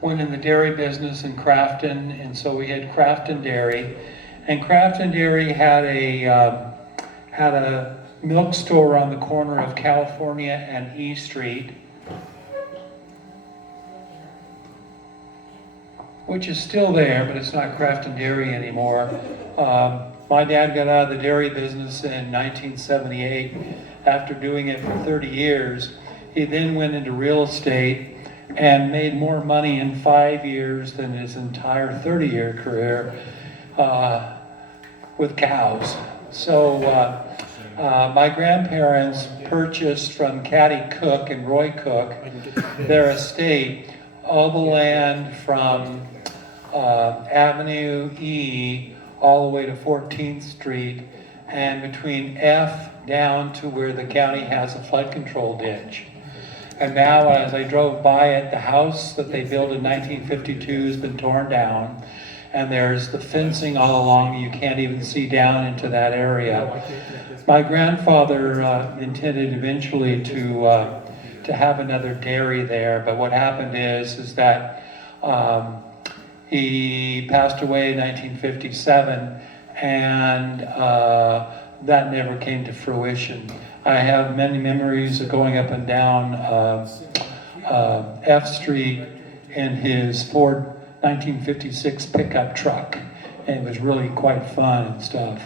went in the dairy business in Crafton, and so we had Crafton Dairy. And Crafton Dairy had a milk store on the corner of California and E Street, which is still there, but it's not Crafton Dairy anymore. My dad got out of the dairy business in 1978 after doing it for 30 years. He then went into real estate and made more money in 5 years than his entire 30-year career with cows. So my grandparents purchased from Caddy Cook and Roy Cook their estate, all the land from Avenue E all the way to 14th Street, and between F down to where the county has a flood control ditch. And now as I drove by it, the house that they built in 1952 has been torn down, and there's the fencing all along. You can't even see down into that area. My grandfather intended eventually to have another dairy there, but what happened is that he passed away in 1957, and that never came to fruition. I have many memories of going up and down F Street in his Ford 1956 pickup truck, and it was really quite fun and stuff.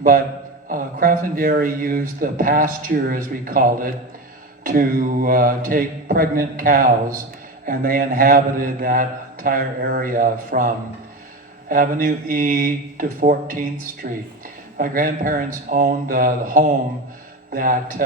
But Crafton Dairy used the pasture, as we called it, to take pregnant cows, and they inhabited that entire area from Avenue E to 14th Street. My grandparents owned the home that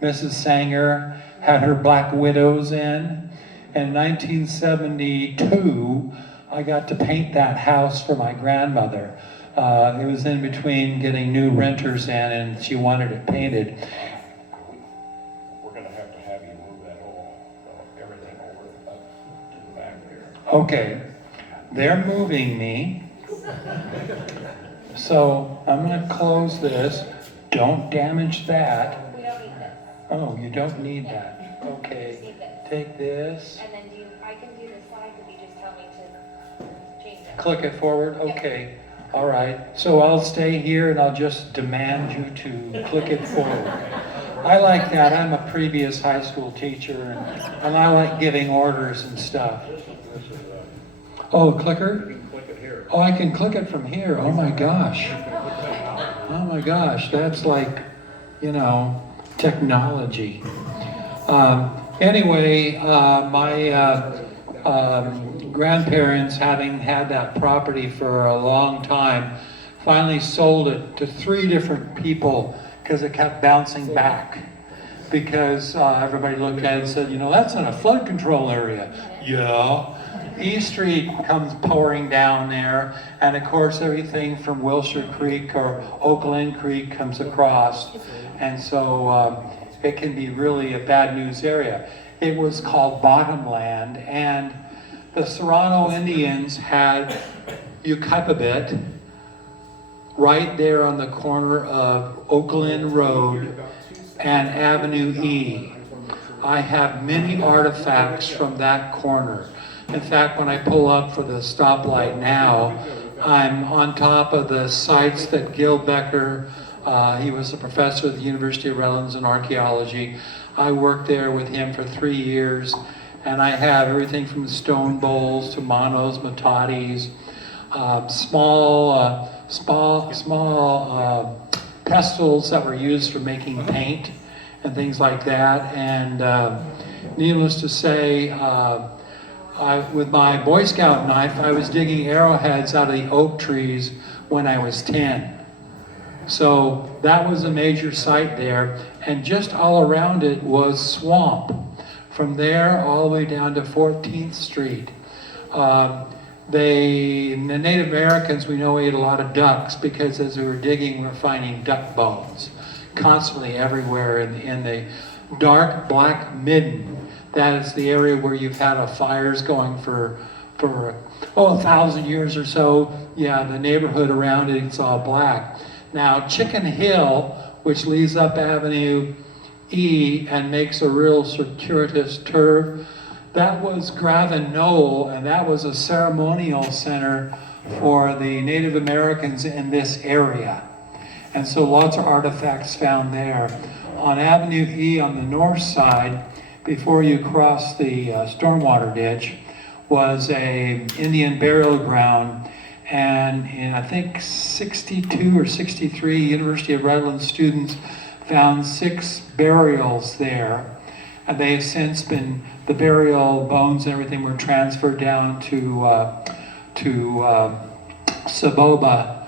Mrs. Sanger had her Black Widows in. And in 1972, I got to paint that house for my grandmother. It was in between getting new renters in, and she wanted it painted. We're going to have you move that whole everything over up to the back there. Okay, they're moving me. So I'm going to close this. Don't damage that. We don't need this. Oh, you don't need that. Okay, Just need this. take this. And then I can do the slides if you just tell me to change it. Click it forward. Okay. All right. So I'll stay here and I'll just demand you to click it forward. I like that. I'm a previous high school teacher, and I like giving orders and stuff. Oh, clicker? You can click it here. Oh, I can click it from here. Oh my gosh. Oh my gosh. That's like, technology. Anyway, my grandparents, having had that property for a long time, finally sold it to 3 different people because it kept bouncing back. Because everybody looked at it and said, that's in a flood control area. Yeah. E Street comes pouring down there, and of course everything from Wilshire Creek or Oakland Creek comes across. And so it can be really a bad news area. It was called Bottomland, and the Serrano Indians had Yucaipa right there on the corner of Oakland Road and Avenue E. I have many artifacts from that corner. In fact, when I pull up for the stoplight now, I'm on top of the sites that Gil Becker, he was a professor at the University of Redlands in archaeology. I worked there with him for 3 years, and I have everything from stone bowls to manos, matatis, small pestles that were used for making paint and things like that. And needless to say, with my Boy Scout knife, I was digging arrowheads out of the oak trees when I was 10. So that was a major site there, and just all around it was swamp. From there all the way down to 14th Street. The Native Americans, we know, ate a lot of ducks because as we were digging, we were finding duck bones constantly everywhere in the dark black midden. That is the area where you've had fires going for 1,000 years or so. Yeah, the neighborhood around it, it's all black. Now, Chicken Hill, which leads up Avenue E and makes a real circuitous that was Graven Knoll, and that was a ceremonial center for the Native Americans in this area. And so lots of artifacts found there. On Avenue E on the north side, before you cross the stormwater ditch, was a Indian burial ground. And in, I think, 62 or 63, University of Redlands students found 6 burials there. And they have since been, the burial bones and everything were transferred down to Saboba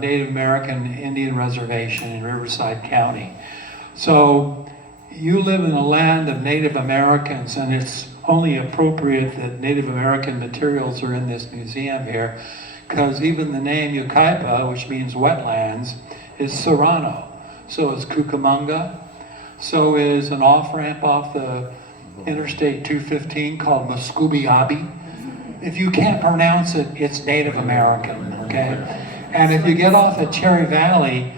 Native American Indian Reservation in Riverside County. So you live in a land of Native Americans, and it's only appropriate that Native American materials are in this museum here, because even the name Yucaipa, which means wetlands, is Serrano. So is Cucamonga. So is an off-ramp off the Interstate 215 called Muscubiabi. If you can't pronounce it, it's Native American, okay? And if you get off at Cherry Valley,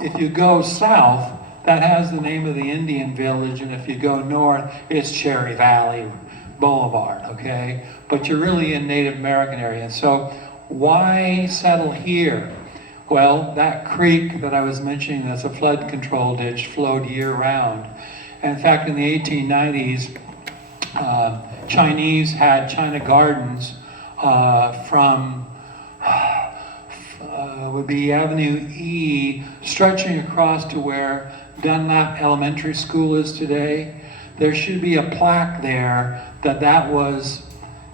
if you go south, that has the name of the Indian village, and if you go north, it's Cherry Valley Boulevard, okay? But you're really in Native American area. So why settle here? Well, that creek that I was mentioning, that's a flood control ditch, flowed year-round. And in fact, in the 1890s, Chinese had China Gardens from would be Avenue E, stretching across to where Dunlap Elementary School is today. There should be a plaque there that was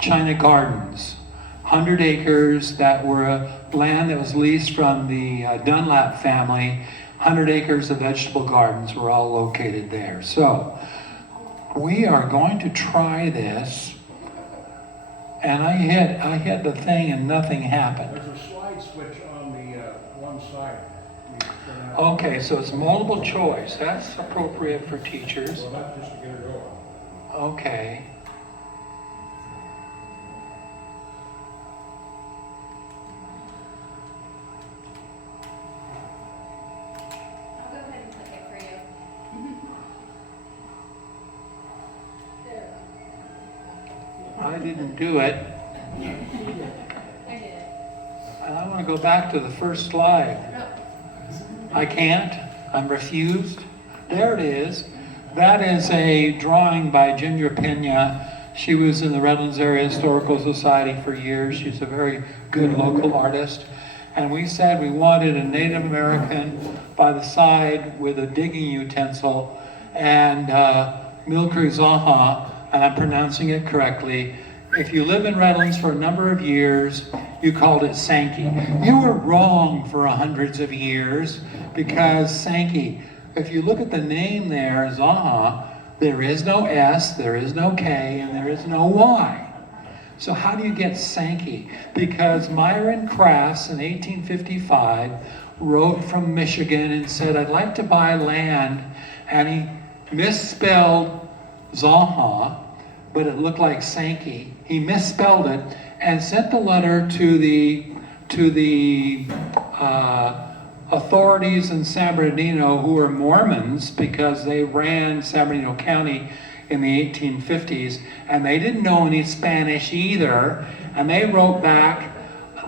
China Gardens. 100 acres that were land that was leased from the Dunlap family. 100 acres of vegetable gardens were all located there. So we are going to try this. And I hit the thing and nothing happened. There's a slide switch on the one side. Okay, so it's multiple choice. That's appropriate for teachers. Well, that's just to get it going. Okay. I'll go ahead and click it for you. I didn't do it. I did it. And I want to go back to the first slide. No. I can't. I'm refused. There it is. That is a drawing by Ginger Pena. She was in the Redlands Area Historical Society for years. She's a very good local artist. And we said we wanted a Native American by the side with a digging utensil and Milkri Zaha, and I'm pronouncing it correctly. If you live in Redlands for a number of years, you called it Sankey. You were wrong for hundreds of years, because Sankey, if you look at the name there, Zaha, there is no S, there is no K, and there is no Y. So how do you get Sankey? Because Myron Crafts in 1855 wrote from Michigan and said, I'd like to buy land, and he misspelled Zaha, but it looked like Sankey. He misspelled it and sent the letter to the authorities in San Bernardino, who were Mormons, because they ran San Bernardino County in the 1850s, and they didn't know any Spanish either, and they wrote back,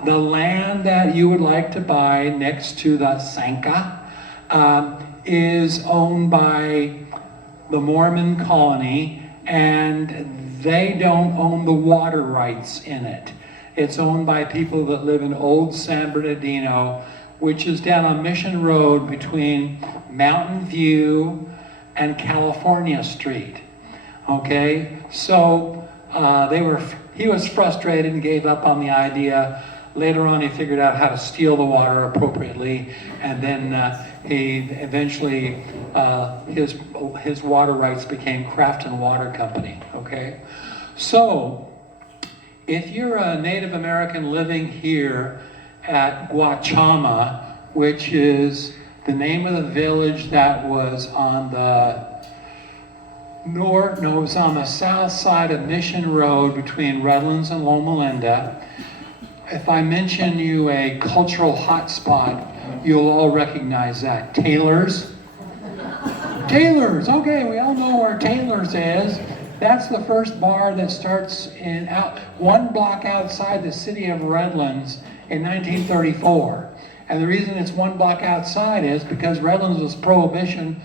the land that you would like to buy next to the Sanka is owned by the Mormon colony, and they don't own the water rights in it. It's owned by people that live in Old San Bernardino, which is down on Mission Road between Mountain View and California Street. Okay, so he was frustrated and gave up on the idea. Later on, he figured out how to steal the water appropriately, and then he eventually, his water rights became Crafton Water Company, okay? So, if you're a Native American living here at Guachama, which is the name of the village that was on the it was on the south side of Mission Road between Redlands and Loma Linda. If I mention you a cultural hotspot, you'll all recognize that. Taylor's. Taylor's, okay, we all know where Taylor's is. That's the first bar that starts one block outside the city of Redlands in 1934. And the reason it's one block outside is because Redlands was prohibition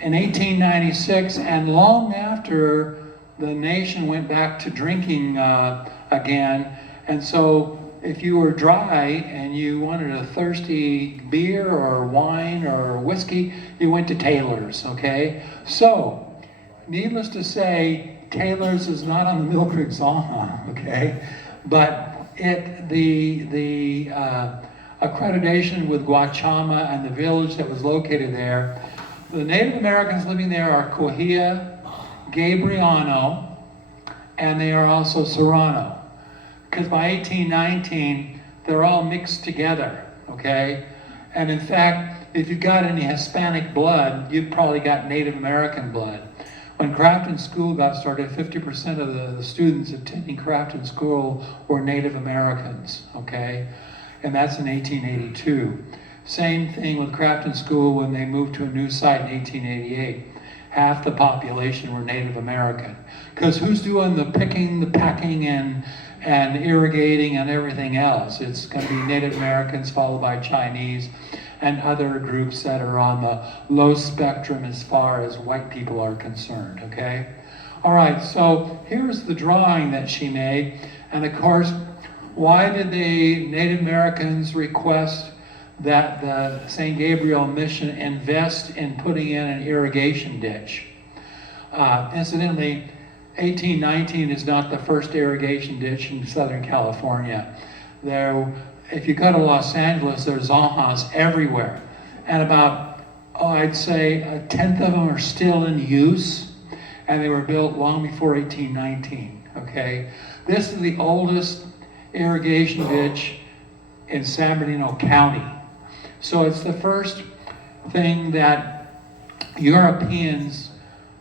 in 1896, and long after the nation went back to drinking again. And so if you were dry and you wanted a thirsty beer or wine or whiskey, you went to Taylor's, okay? So, needless to say, Taylor's is not on the Mill Creek Zanja, okay? But the accreditation with Guachama and the village that was located there, the Native Americans living there are Cohia, Gabriano, and they are also Serrano. Because by 1819, they're all mixed together, okay? And in fact, if you've got any Hispanic blood, you've probably got Native American blood. When Crafton School got started, 50% of the students attending Crafton School were Native Americans, okay? And that's in 1882. Same thing with Crafton School when they moved to a new site in 1888. Half the population were Native American. Because who's doing the picking, the packing, and irrigating and everything else? It's going to be Native Americans followed by Chinese and other groups that are on the low spectrum as far as white people are concerned, okay? All right, so here's the drawing that she made. And of course, why did the Native Americans request that the St. Gabriel Mission invest in putting in an irrigation ditch? Incidentally, 1819 is not the first irrigation ditch in Southern California. If you go to Los Angeles, there's Zanjas everywhere. And about, I'd say a tenth of them are still in use, and they were built long before 1819, okay? This is the oldest irrigation ditch in San Bernardino County. So it's the first thing that Europeans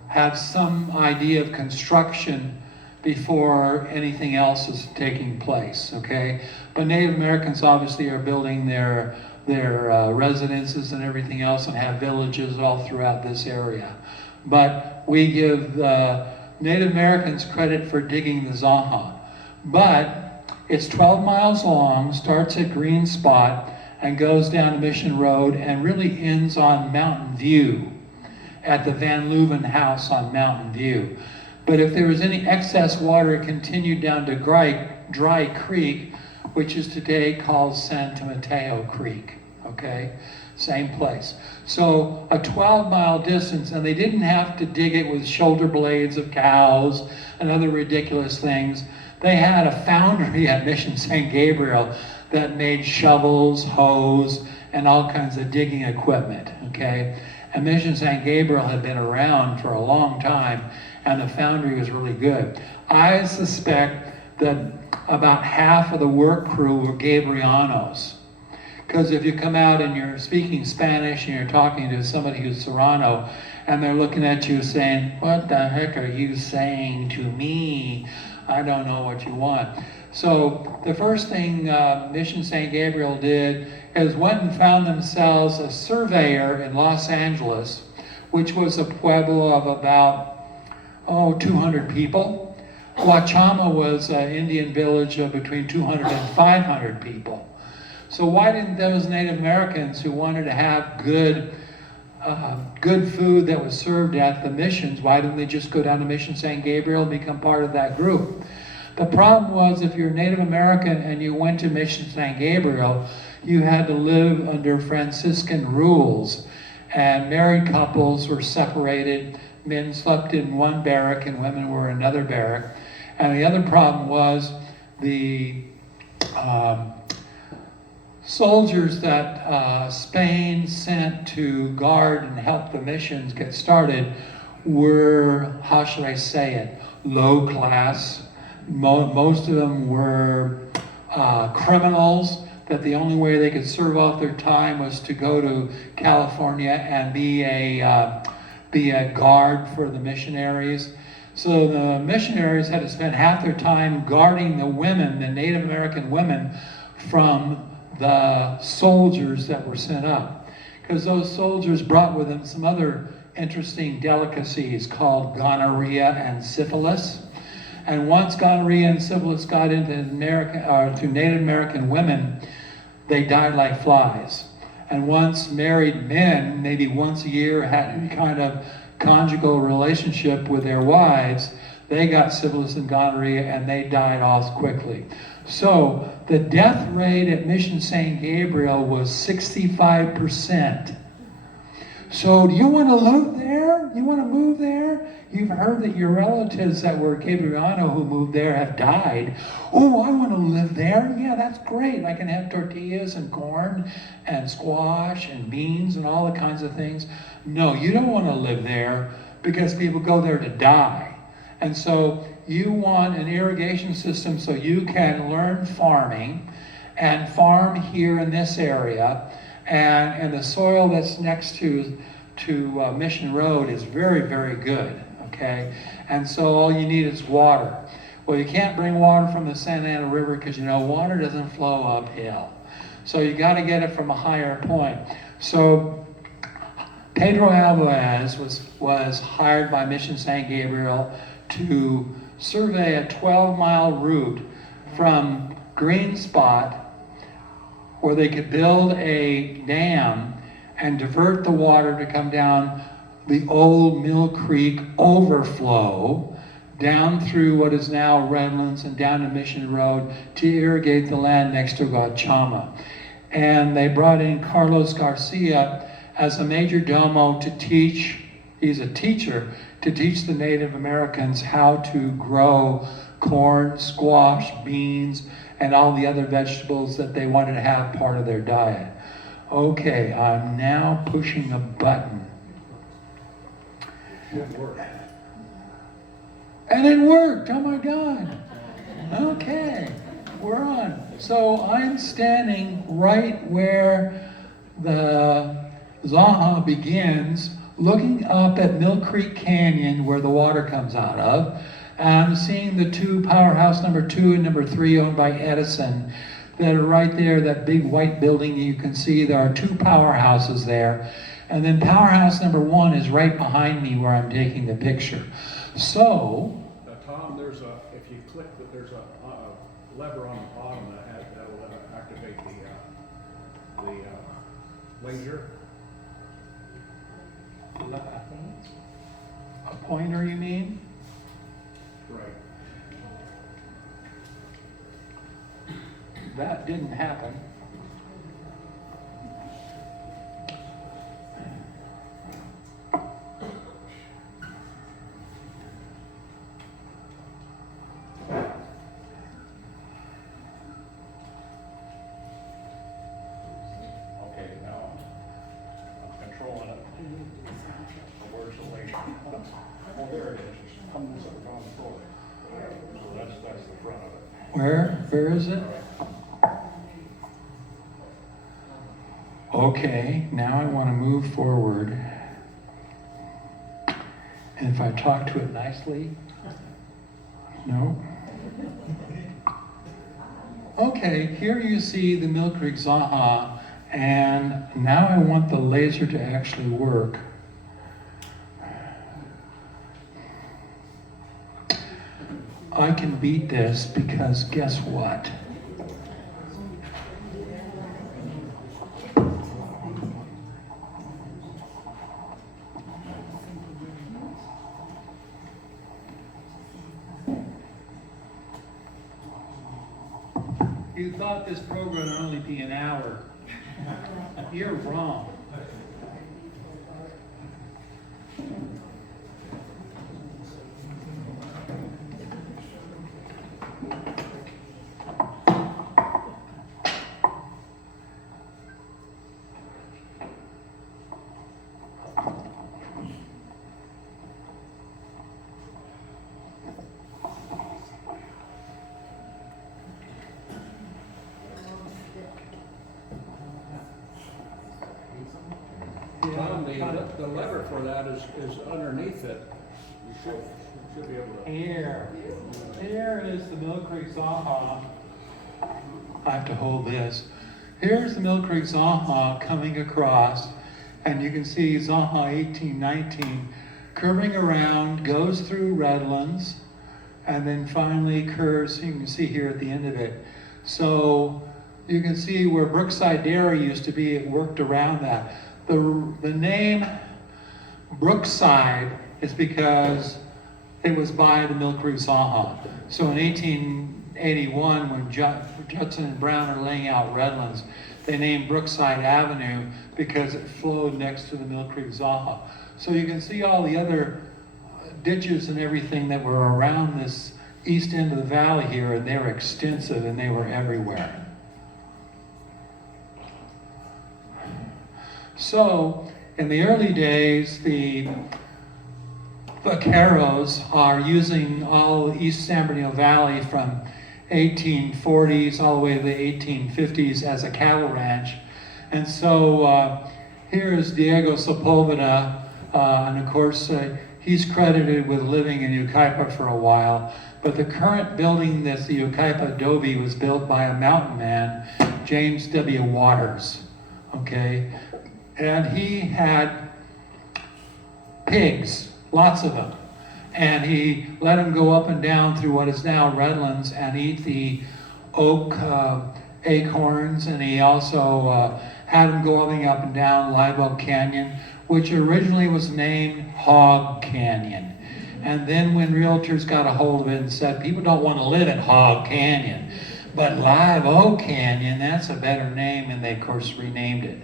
have some idea of construction before anything else is taking place, okay? But Native Americans obviously are building their residences and everything else and have villages all throughout this area. But we give Native Americans credit for digging the Zanja. But it's 12 miles long, starts at Green Spot, and goes down to Mission Road and really ends on Mountain View at the Van Leuven House on Mountain View. But if there was any excess water, it continued down to Dry Creek, which is today called Santa Mateo Creek, okay? Same place. So a 12-mile distance, and they didn't have to dig it with shoulder blades of cows and other ridiculous things. They had a foundry at Mission St. Gabriel that made shovels, hoes, and all kinds of digging equipment, okay? And Mission St. Gabriel had been around for a long time, and the foundry was really good. I suspect that about half of the work crew were Gabrianos. Because if you come out and you're speaking Spanish and you're talking to somebody who's Serrano, and they're looking at you saying, "What the heck are you saying to me? I don't know what you want." So the first thing Mission St. Gabriel did is went and found themselves a surveyor in Los Angeles, which was a pueblo of about, 200 people. Guachama was an Indian village of between 200 and 500 people. So why didn't those Native Americans who wanted to have good food that was served at the missions, why didn't they just go down to Mission St. Gabriel and become part of that group? The problem was if you're Native American and you went to Mission St. Gabriel, you had to live under Franciscan rules, and married couples were separated. Men slept in one barrack and women were in another barrack. And the other problem was the soldiers that Spain sent to guard and help the missions get started were, how should I say it, low class. Most of them were criminals, that the only way they could serve off their time was to go to California and be a guard for the missionaries. So the missionaries had to spend half their time guarding the women, the Native American women, from the soldiers that were sent up. Because those soldiers brought with them some other interesting delicacies called gonorrhea and syphilis. And once gonorrhea and syphilis got into to Native American women, they died like flies. And once married men, maybe once a year, had any kind of conjugal relationship with their wives, they got syphilis and gonorrhea and they died off quickly. So the death rate at Mission St. Gabriel was 65%. So do you want to live there? You want to move there? You've heard that your relatives that were Gabriano who moved there have died. Oh, I want to live there. Yeah, that's great. I can have tortillas and corn and squash and beans and all the kinds of things. No, you don't want to live there because people go there to die. And so you want an irrigation system so you can learn farming and farm here in this area. And the soil that's next to Mission Road is very, very good, okay? And so all you need is water. Well, you can't bring water from the Santa Ana River because, you know, water doesn't flow uphill. So you got to get it from a higher point. So Pedro Alvarez was hired by Mission San Gabriel to survey a 12-mile route from Green Spot where they could build a dam and divert the water to come down the old Mill Creek overflow down through what is now Redlands and down to Mission Road to irrigate the land next to Guachama. And they brought in Carlos Garcia as a major domo to teach, he's a teacher, to teach the Native Americans how to grow corn, squash, beans, and all the other vegetables that they wanted to have part of their diet. Okay, I'm now pushing a button. Good work. And it worked, oh my God. Okay, we're on. So I'm standing right where the Zanja begins, looking up at Mill Creek Canyon where the water comes out of. And I'm seeing the two, powerhouse number 2 and number 3 owned by Edison, that are right there, that big white building you can see. There are 2 powerhouses there. And then powerhouse number 1 is right behind me where I'm taking the picture. So, Tom, there's a, if you click that, there's a lever on the bottom that'll activate the laser. a pointer you mean? Right. That didn't happen. Okay, now I'm controlling it. Where's the laser? Oh, there it is. It's coming on the floor. So that's the front of it. Where is it? Okay, now I want to move forward. And if I talk to it nicely, no. Okay, here you see the Mill Creek Zanja, and now I want the laser to actually work. I can beat this because guess what? You thought this program would only be an hour. You're wrong. Tom, the lever for that is underneath it. You should be able to. Here is the Mill Creek Zanja. I have to hold this. Here's the Mill Creek Zanja coming across, And you can see Zanja 1819 curving around, goes through Redlands, and then finally curves, you can see here at the end of it. So you can see where Brookside Dairy used to be, it worked around that. The name Brookside is because it was by the Mill Creek Zanja. So in 1881, when Judson and Brown are laying out Redlands, they named Brookside Avenue because it flowed next to the Mill Creek Zanja. So you can see all the other ditches and everything that were around this east end of the valley here, and they were extensive and they were everywhere. So in the early days, the vaqueros are using all East San Bernardino Valley from 1840s all the way to the 1850s as a cattle ranch. And so here is Diego Sepulveda, and of course he's credited with living in Yucaipa for a while. But the current building that's the Yucaipa adobe was built by a mountain man, James W. Waters, okay? And he had pigs, lots of them. And he let them go up and down through what is now Redlands and eat the oak acorns. And he also had them going up and down Live Oak Canyon, which originally was named Hog Canyon. And then when realtors got a hold of it and said, people don't want to live in Hog Canyon, but Live Oak Canyon, that's a better name, and they of course renamed it.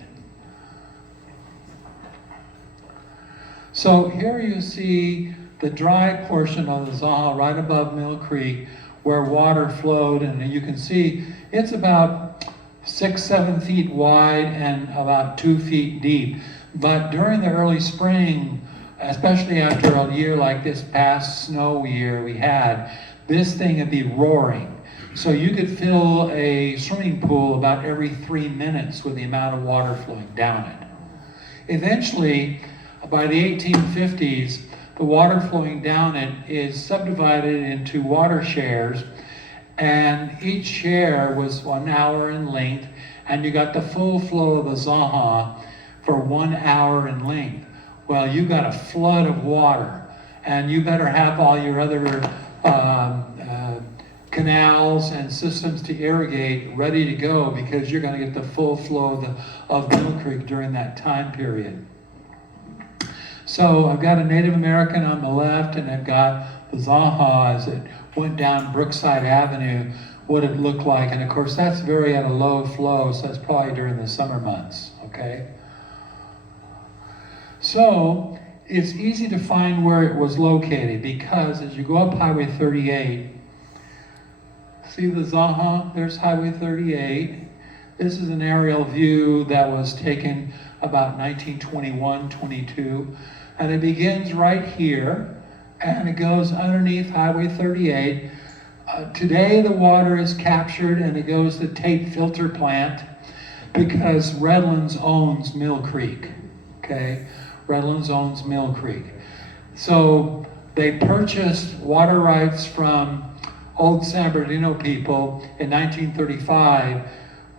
So here you see the dry portion of the Zanja right above Mill Creek where water flowed, and you can see it's about 6-7 feet wide and about 2 feet deep. But during the early spring, especially after a year like this past snow year we had, this thing would be roaring. So you could fill a swimming pool about every 3 minutes with the amount of water flowing down it. Eventually, by the 1850s, the water flowing down it is subdivided into water shares, and each share was 1 hour in length, and you got the full flow of the Zanja for 1 hour in length. Well, you got a flood of water, and you better have all your other canals and systems to irrigate ready to go, because you're going to get the full flow of Mill Creek during that time period. So I've got a Native American on the left, and I've got the Zanja as it went down Brookside Avenue, what it looked like. And of course, that's very at a low flow, so that's probably during the summer months, okay? So it's easy to find where it was located, because as you go up Highway 38, see the Zanja? There's Highway 38. This is an aerial view that was taken about 1921-22. And it begins right here, and it goes underneath Highway 38. Today the water is captured and it goes to the Tate filter plant, because Redlands owns Mill Creek, okay? Redlands owns Mill Creek. So they purchased water rights from old San Bernardino people in 1935,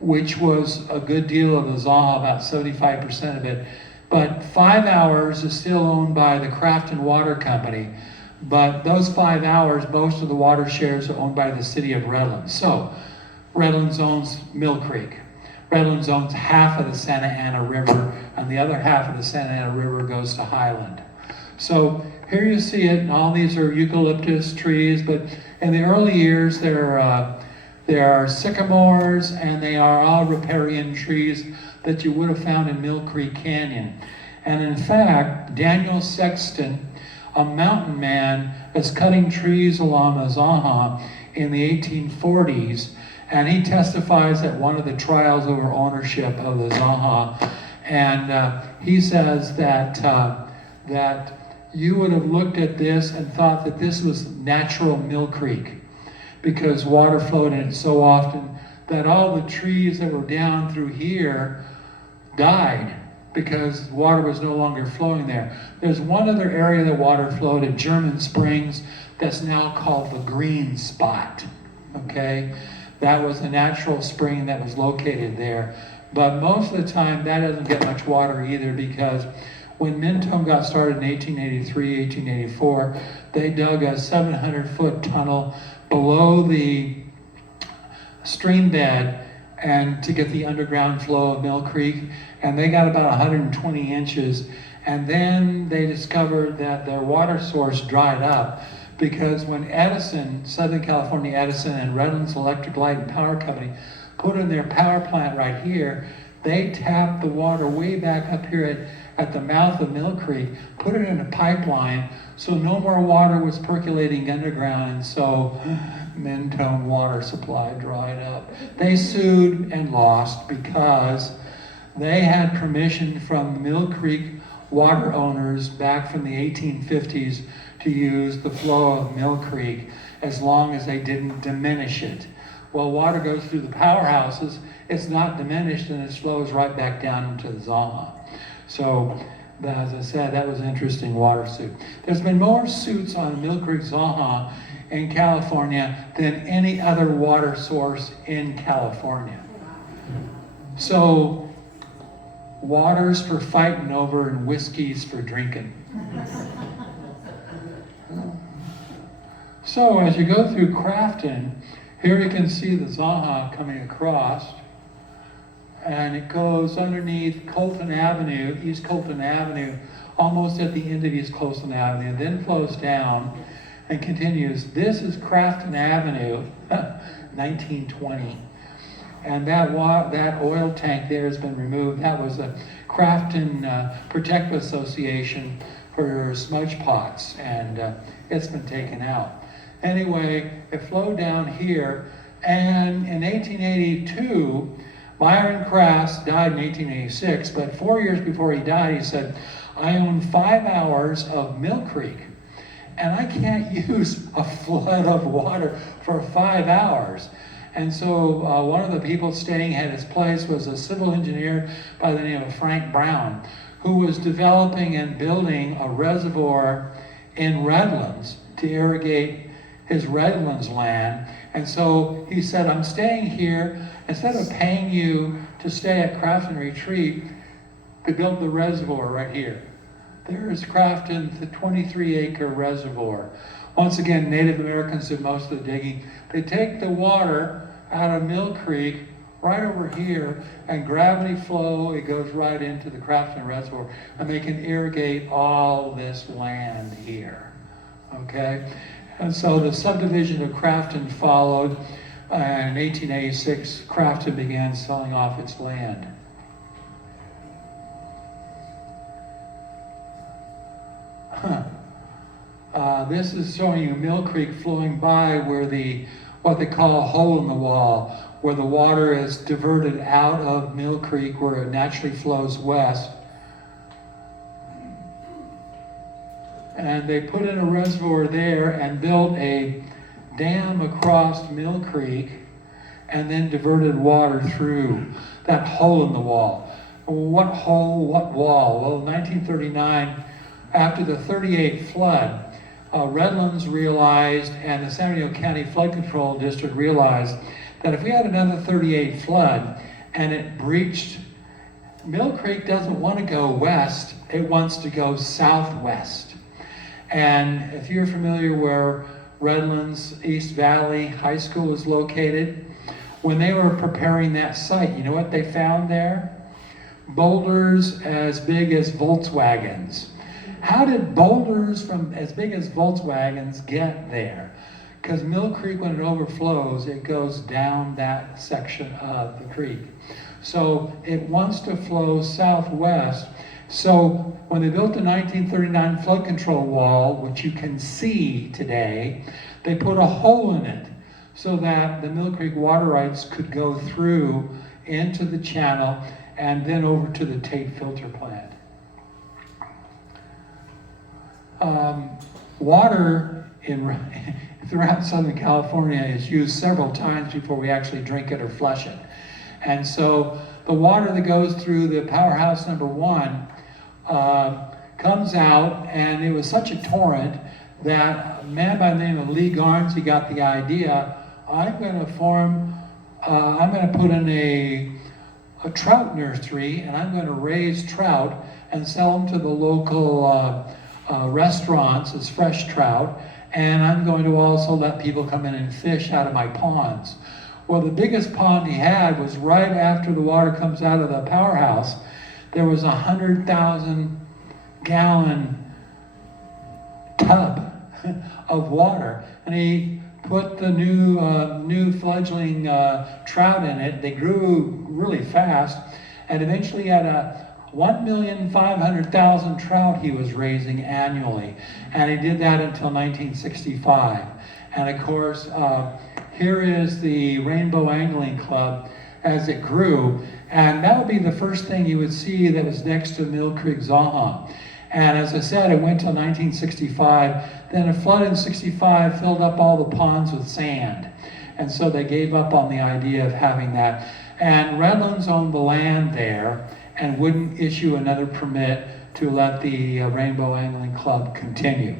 which was a good deal of the Zanja, about 75% of it. But 5 hours is still owned by the Crafton Water Company. But those 5 hours, most of the water shares are owned by the city of Redlands. So Redlands owns Mill Creek. Redlands owns half of the Santa Ana River, and the other half of the Santa Ana River goes to Highland. So here you see it, and all these are eucalyptus trees, but in the early years there are sycamores, and they are all riparian trees that you would have found in Mill Creek Canyon. And in fact, Daniel Sexton, a mountain man, is cutting trees along the Zanja in the 1840s, and he testifies at one of the trials over ownership of the Zanja, and he says that you would have looked at this and thought that this was natural Mill Creek, because water flowed in it so often that all the trees that were down through here died because water was no longer flowing there. There's one other area that water flowed at German Springs that's now called the Green Spot, okay? That was a natural spring that was located there. But most of the time, that doesn't get much water either, because when Mentone got started in 1883, 1884, they dug a 700-foot tunnel below the stream bed and to get the underground flow of Mill Creek, and they got about 120 inches. And then they discovered that their water source dried up, because when Edison, Southern California Edison, and Redlands Electric Light and Power Company put in their power plant right here, they tapped the water way back up here at the mouth of Mill Creek, put it in a pipeline, so no more water was percolating underground, and so Mentone water supply dried up. They sued and lost because they had permission from the Mill Creek water owners back from the 1850s to use the flow of Mill Creek as long as they didn't diminish it. Well, water goes through the powerhouses, it's not diminished, and it flows right back down into the Zanja. So, as I said, that was an interesting water suit. There's been more suits on Mill Creek Zanja in California than any other water source in California. So, water's for fighting over and whiskey's for drinking. So as you go through Crafton, here you can see the Zanja coming across, and it goes underneath Colton Avenue, East Colton Avenue, almost at the end of East Colton Avenue, then flows down and continues. This is Crafton Avenue, 1920. And that oil tank there has been removed. That was a Crafton Protective Association for smudge pots, and it's been taken out. Anyway, it flowed down here, and in 1882, Myron Crafts died in 1886, but 4 years before he died, he said, I own 5 hours of Mill Creek, and I can't use a flood of water for 5 hours. And so one of the people staying at his place was a civil engineer by the name of Frank Brown, who was developing and building a reservoir in Redlands to irrigate his Redlands land. And so he said, I'm staying here. Instead of paying you to stay at Crafton Retreat, they built the reservoir right here. There's Crafton, the 23-acre reservoir. Once again, Native Americans did most of the digging. They take the water out of Mill Creek right over here, and gravity flow, it goes right into the Crafton Reservoir, and they can irrigate all this land here, okay? And so the subdivision of Crafton followed, and in 1886, Crafton began selling off its land. This is showing you Mill Creek flowing by where what they call a hole in the wall, where the water is diverted out of Mill Creek where it naturally flows west. And they put in a reservoir there and built a dam across Mill Creek and then diverted water through that hole in the wall. What hole, what wall? Well, in 1939, after the 38 flood, Redlands realized, and the San Diego County Flood Control District realized, that if we had another 38 flood and it breached, Mill Creek doesn't want to go west, it wants to go southwest. And if you're familiar where Redlands East Valley High School is located, when they were preparing that site, you know what they found there? Boulders as big as Volkswagens. How did boulders from as big as Volkswagens get there? Because Mill Creek, when it overflows, it goes down that section of the creek. So it wants to flow southwest. So when they built the 1939 flood control wall, which you can see today, they put a hole in it so that the Mill Creek water rights could go through into the channel and then over to the Tate filter plant. Water throughout Southern California is used several times before we actually drink it or flush it. And so the water that goes through the powerhouse number 1 comes out, and it was such a torrent that a man by the name of Lee Garnsey got the idea, I'm going to put in a trout nursery, and I'm going to raise trout and sell them to the local restaurants as fresh trout, and I'm going to also let people come in and fish out of my ponds. Well, the biggest pond he had was right after the water comes out of the powerhouse. There was 100,000 gallon tub of water, and he put the new fledgling trout in it. They grew really fast, and eventually had a 1,500,000 trout he was raising annually, and he did that until 1965. And of course, here is the Rainbow Angling Club as it grew, and that would be the first thing you would see that was next to Mill Creek Zanja. And as I said, it went till 1965. Then a flood in 65 filled up all the ponds with sand. And so they gave up on the idea of having that. And Redlands owned the land there and wouldn't issue another permit to let the Rainbow Angling Club continue.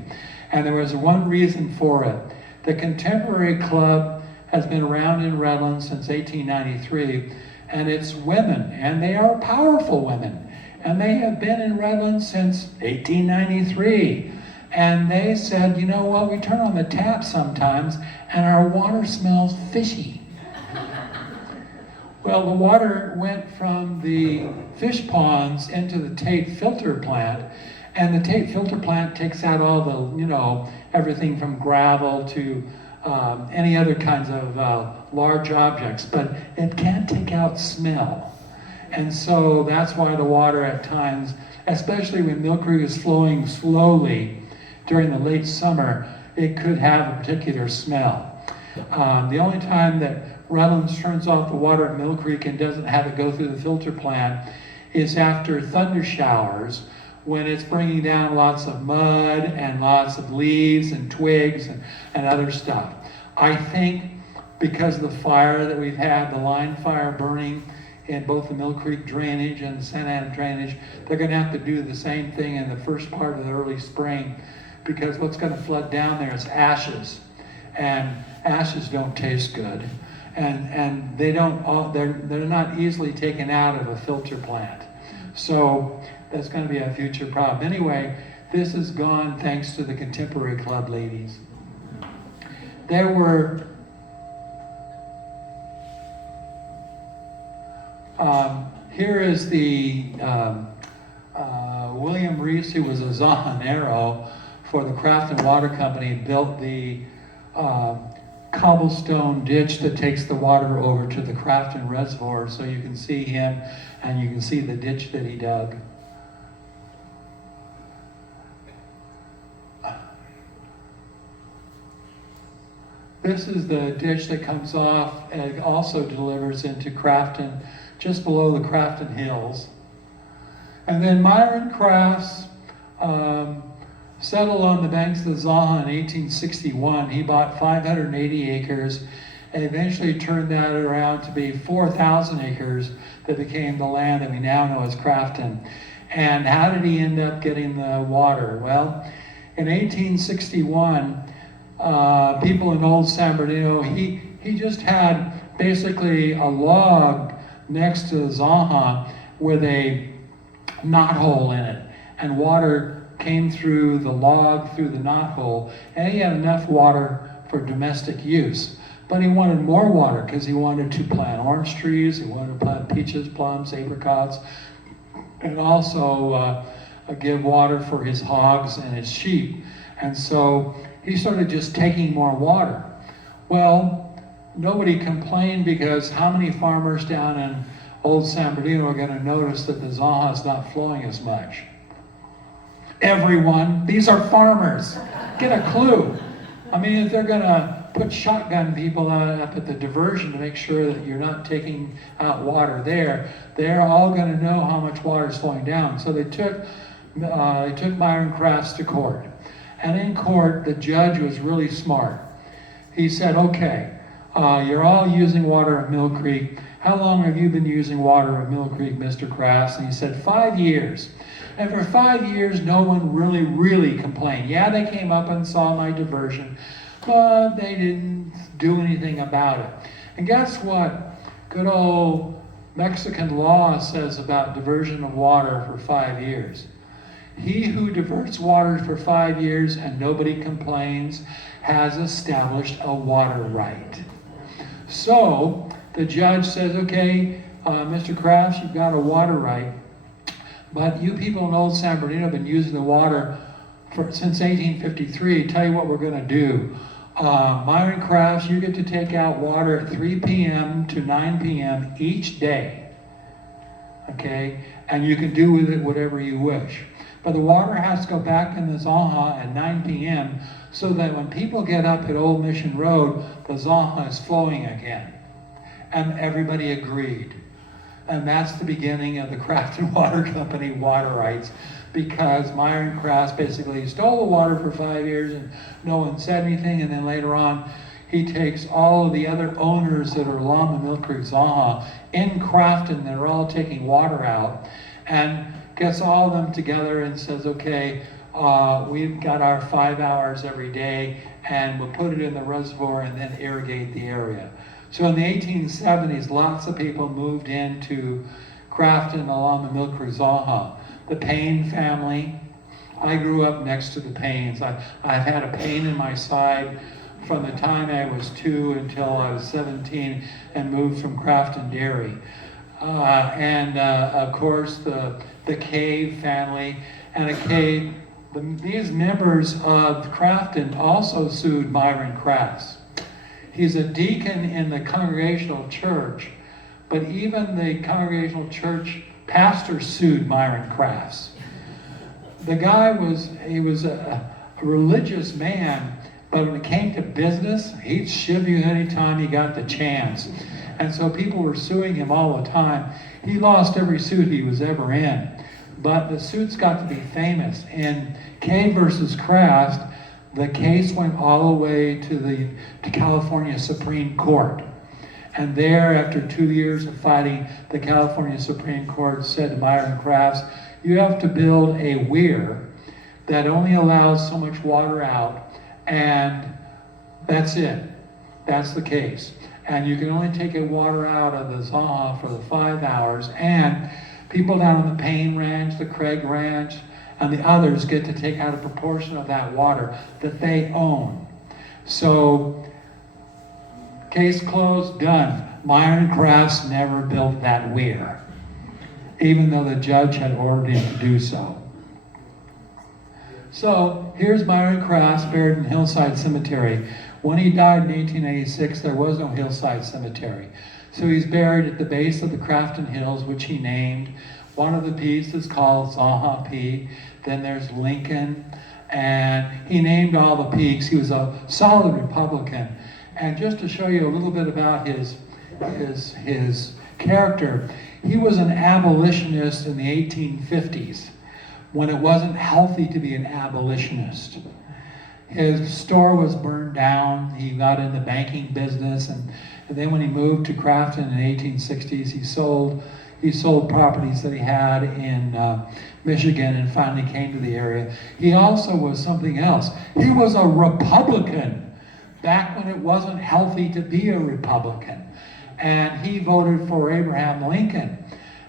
And there was one reason for it. The Contemporary Club has been around in Redlands since 1893, and it's women, and they are powerful women. And they have been in Redlands since 1893. And they said, you know what, we turn on the tap sometimes and our water smells fishy. Well, the water went from the fish ponds into the Tate filter plant, and the Tate filter plant takes out all the, everything from gravel to any other kinds of large objects, but it can't take out smell. And so that's why the water at times, especially when Mill Creek is flowing slowly during the late summer, it could have a particular smell. The only time that Redlands turns off the water at Mill Creek and doesn't have it go through the filter plant is after thunder showers, when it's bringing down lots of mud and lots of leaves and twigs and other stuff. I think because of the fire that we've had, the line fire burning in both the Mill Creek drainage and the Santa Ana drainage, they're going to have to do the same thing in the first part of the early spring, because what's going to flood down there is ashes, and ashes don't taste good, and they're not easily taken out of a filter plant. So that's going to be a future problem. Anyway, this is gone thanks to the Contemporary Club ladies. There were here is the William Reese, who was a Zahanero for the Crafton Water Company, built the cobblestone ditch that takes the water over to the Crafton Reservoir. So you can see him, and you can see the ditch that he dug. This is the ditch that comes off and also delivers into Crafton, just below the Crafton Hills. And then Myron Crafts settled on the banks of the Zanja in 1861. He bought 580 acres and eventually turned that around to be 4,000 acres that became the land that we now know as Crafton. And how did he end up getting the water? Well, in 1861, people in Old San Bernardino, he just had basically a log next to the Zanja with a knothole in it, and water came through the log, through the knothole, and he had enough water for domestic use. But he wanted more water because he wanted to plant orange trees, he wanted to plant peaches, plums, apricots, and also give water for his hogs and his sheep. And so he started just taking more water. Well, nobody complained, because how many farmers down in Old San Bernardino are going to notice that the Zanja is not flowing as much? Everyone. These are farmers. Get a clue. I mean, if they're going to put shotgun people up at the diversion to make sure that you're not taking out water there, they're all going to know how much water is flowing down. So they took Myron Crafts to court. And in court, the judge was really smart. He said, okay, you're all using water at Mill Creek. How long have you been using water at Mill Creek, Mr. Crafts? And he said, 5 years. And for 5 years, no one really complained. Yeah, they came up and saw my diversion, but they didn't do anything about it. And guess what? Good old Mexican law says about diversion of water for 5 years. He who diverts water for 5 years and nobody complains has established a water right. So the judge says, okay, Mr. Crafts, you've got a water right, but you people in Old San Bernardino have been using the water since 1853. Tell you what we're going to do. Myron Crafts, you get to take out water at 3 p.m. to 9 p.m. each day. Okay? And you can do with it whatever you wish. But the water has to go back in the Zanja at 9 p.m. so that when people get up at Old Mission Road, the Zanja is flowing again. And everybody agreed. And that's the beginning of the Crafton Water Company water rights, because Myron Crafts basically stole the water for 5 years and no one said anything, and then later on he takes all of the other owners that are along the Mill Creek Zanja in Crafton that are all taking water out, and gets all of them together and says, okay, we've got our 5 hours every day and we'll put it in the reservoir and then irrigate the area. So in the 1870s, lots of people moved into Crafton along the Mill Creek Zanja. The Payne family, I grew up next to the Paynes. I've had a pain in my side from the time I was 2 until I was 17 and moved from Crafton Dairy. Of course, the Cave family, and these members of Crafton also sued Myron Crafts. He's a deacon in the Congregational Church, but even the Congregational Church pastor sued Myron Crafts. The guy was a religious man, but when it came to business, he'd shiv you anytime he got the chance. And so people were suing him all the time. He lost every suit he was ever in. But the suits got to be famous. In Kay versus Crafts, the case went all the way to California Supreme Court. And there, after 2 years of fighting, the California Supreme Court said to Myron Crafts, you have to build a weir that only allows so much water out, and that's it. That's the case. And you can only take water out of the Zanja for the 5 hours, and people down on the Payne Ranch, the Craig Ranch, and the others get to take out a proportion of that water that they own. So, case closed, done. Myron Crafts never built that weir, even though the judge had ordered him to do so. So, here's Myron Crafts buried in Hillside Cemetery. When he died in 1886, there was no Hillside Cemetery. So he's buried at the base of the Crafton Hills, which he named. One of the peaks is called Zanja Peak. Then there's Lincoln. And he named all the peaks. He was a solid Republican. And just to show you a little bit about his character, he was an abolitionist in the 1850s, when it wasn't healthy to be an abolitionist. His store was burned down. He got in the banking business, and then when he moved to Crafton in the 1860s, he sold properties that he had in Michigan and finally came to the area. He also was something else. He was a Republican back when it wasn't healthy to be a Republican. And he voted for Abraham Lincoln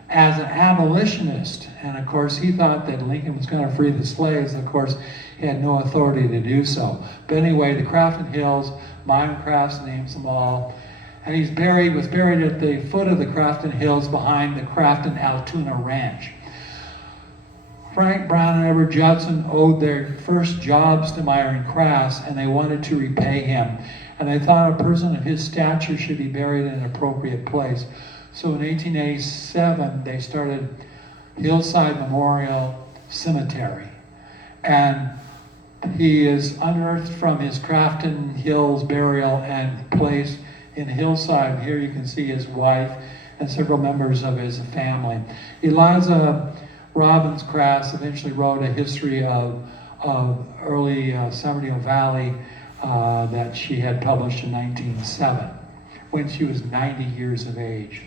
as an abolitionist. And of course, he thought that Lincoln was going to free the slaves. Of course, he had no authority to do so. But anyway, the Crafton Hills, Myron Crafts names them all. And was buried at the foot of the Crafton Hills behind the Crafton Altoona Ranch. Frank Brown and Edward Judson owed their first jobs to Myron Crafts, and they wanted to repay him. And they thought a person of his stature should be buried in an appropriate place. So in 1887, they started Hillside Memorial Cemetery. And he is unearthed from his Crafton Hills burial and placed in Hillside. Here you can see his wife and several members of his family. Eliza Robbins Crafts eventually wrote a history of early San Bernardino Valley that she had published in 1907 when she was 90 years of age.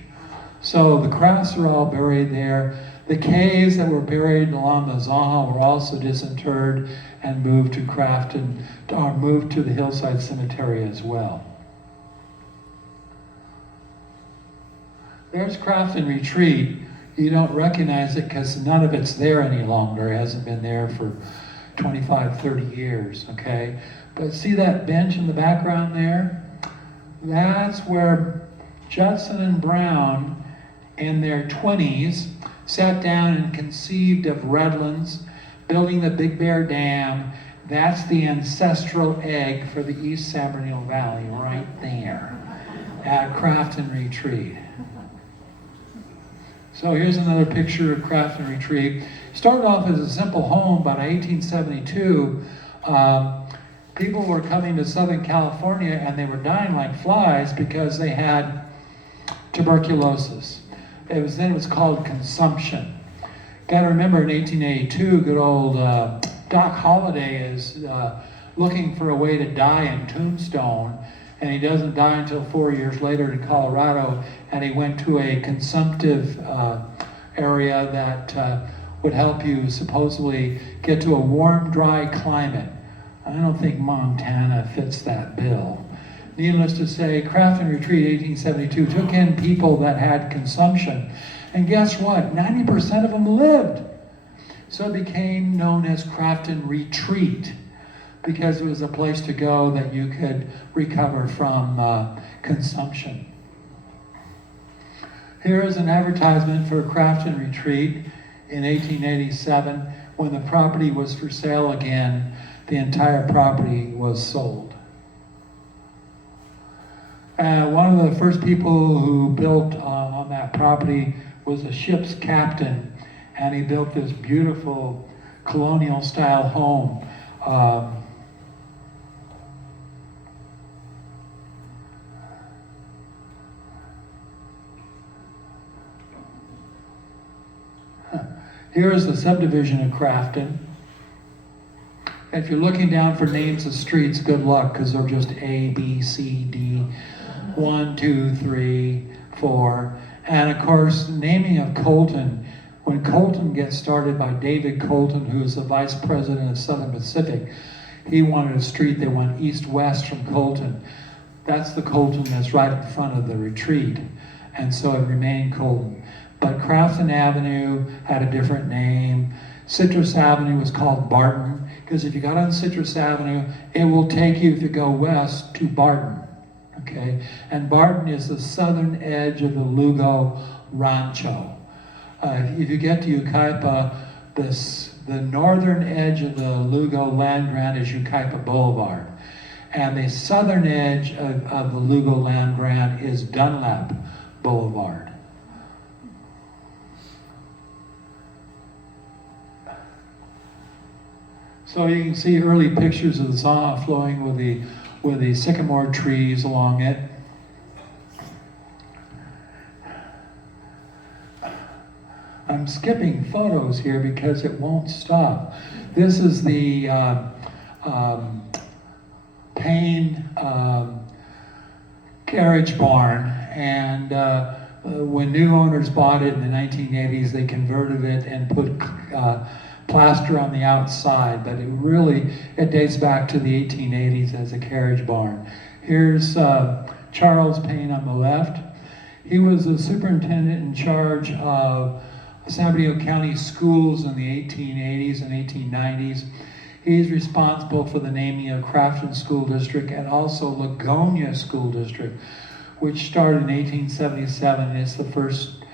So the Crafts are all buried there. The Kays that were buried along the Zanja were also disinterred and moved to Crafton, or moved to the Hillside Cemetery as well. There's Craft and Retreat. You don't recognize it because none of it's there any longer. It hasn't been there for 25, 30 years, okay? But see that bench in the background there? That's where Judson and Brown, in their 20s, sat down and conceived of Redlands, building the Big Bear Dam. That's the ancestral egg for the East San Bernardino Valley, right there, at Craft and Retreat. So here's another picture of Craft and Retreat. Started off as a simple home, but in 1872, people were coming to Southern California and they were dying like flies because they had tuberculosis. It was called consumption. Got to remember in 1882, good old Doc Holliday is looking for a way to die in Tombstone, and he doesn't die until 4 years later in Colorado, and he went to a consumptive area that would help you supposedly get to a warm, dry climate. I don't think Montana fits that bill. Needless to say, Craft and Retreat 1872 took in people that had consumption, and guess what? 90% of them lived. So it became known as Craft and Retreat, because it was a place to go that you could recover from consumption. Here is an advertisement for Craft and Retreat in 1887. When the property was for sale again, the entire property was sold. One of the first people who built on that property was a ship's captain, and he built this beautiful colonial style home. Here is the subdivision of Crafton. If you're looking down for names of streets, good luck, because they're just A, B, C, D, 1, 2, 3, 4. And of course, naming of Colton. When Colton gets started by David Colton, who is the vice president of Southern Pacific, he wanted a street that went east-west from Colton. That's the Colton that's right in front of the retreat. And so it remained Colton. But Crafton Avenue had a different name. Citrus Avenue was called Barton, because if you got on Citrus Avenue, it will take you, if you go west, to Barton. Okay? And Barton is the southern edge of the Lugo Rancho. If you get to Yucaipa, the northern edge of the Lugo land grant is Yucaipa Boulevard. And the southern edge of the Lugo land grant is Dunlap Boulevard. So you can see early pictures of the Zanja flowing with the sycamore trees along it. I'm skipping photos here because it won't stop. This is the Payne carriage barn, and when new owners bought it in the 1980s, they converted it and put plaster on the outside, but it dates back to the 1880s as a carriage barn. Here's Charles Payne on the left. He was the superintendent in charge of San Bernardino County schools in the 1880s and 1890s. He's responsible for the naming of Crafton School District and also Lagonia School District, which started in 1877 and is the first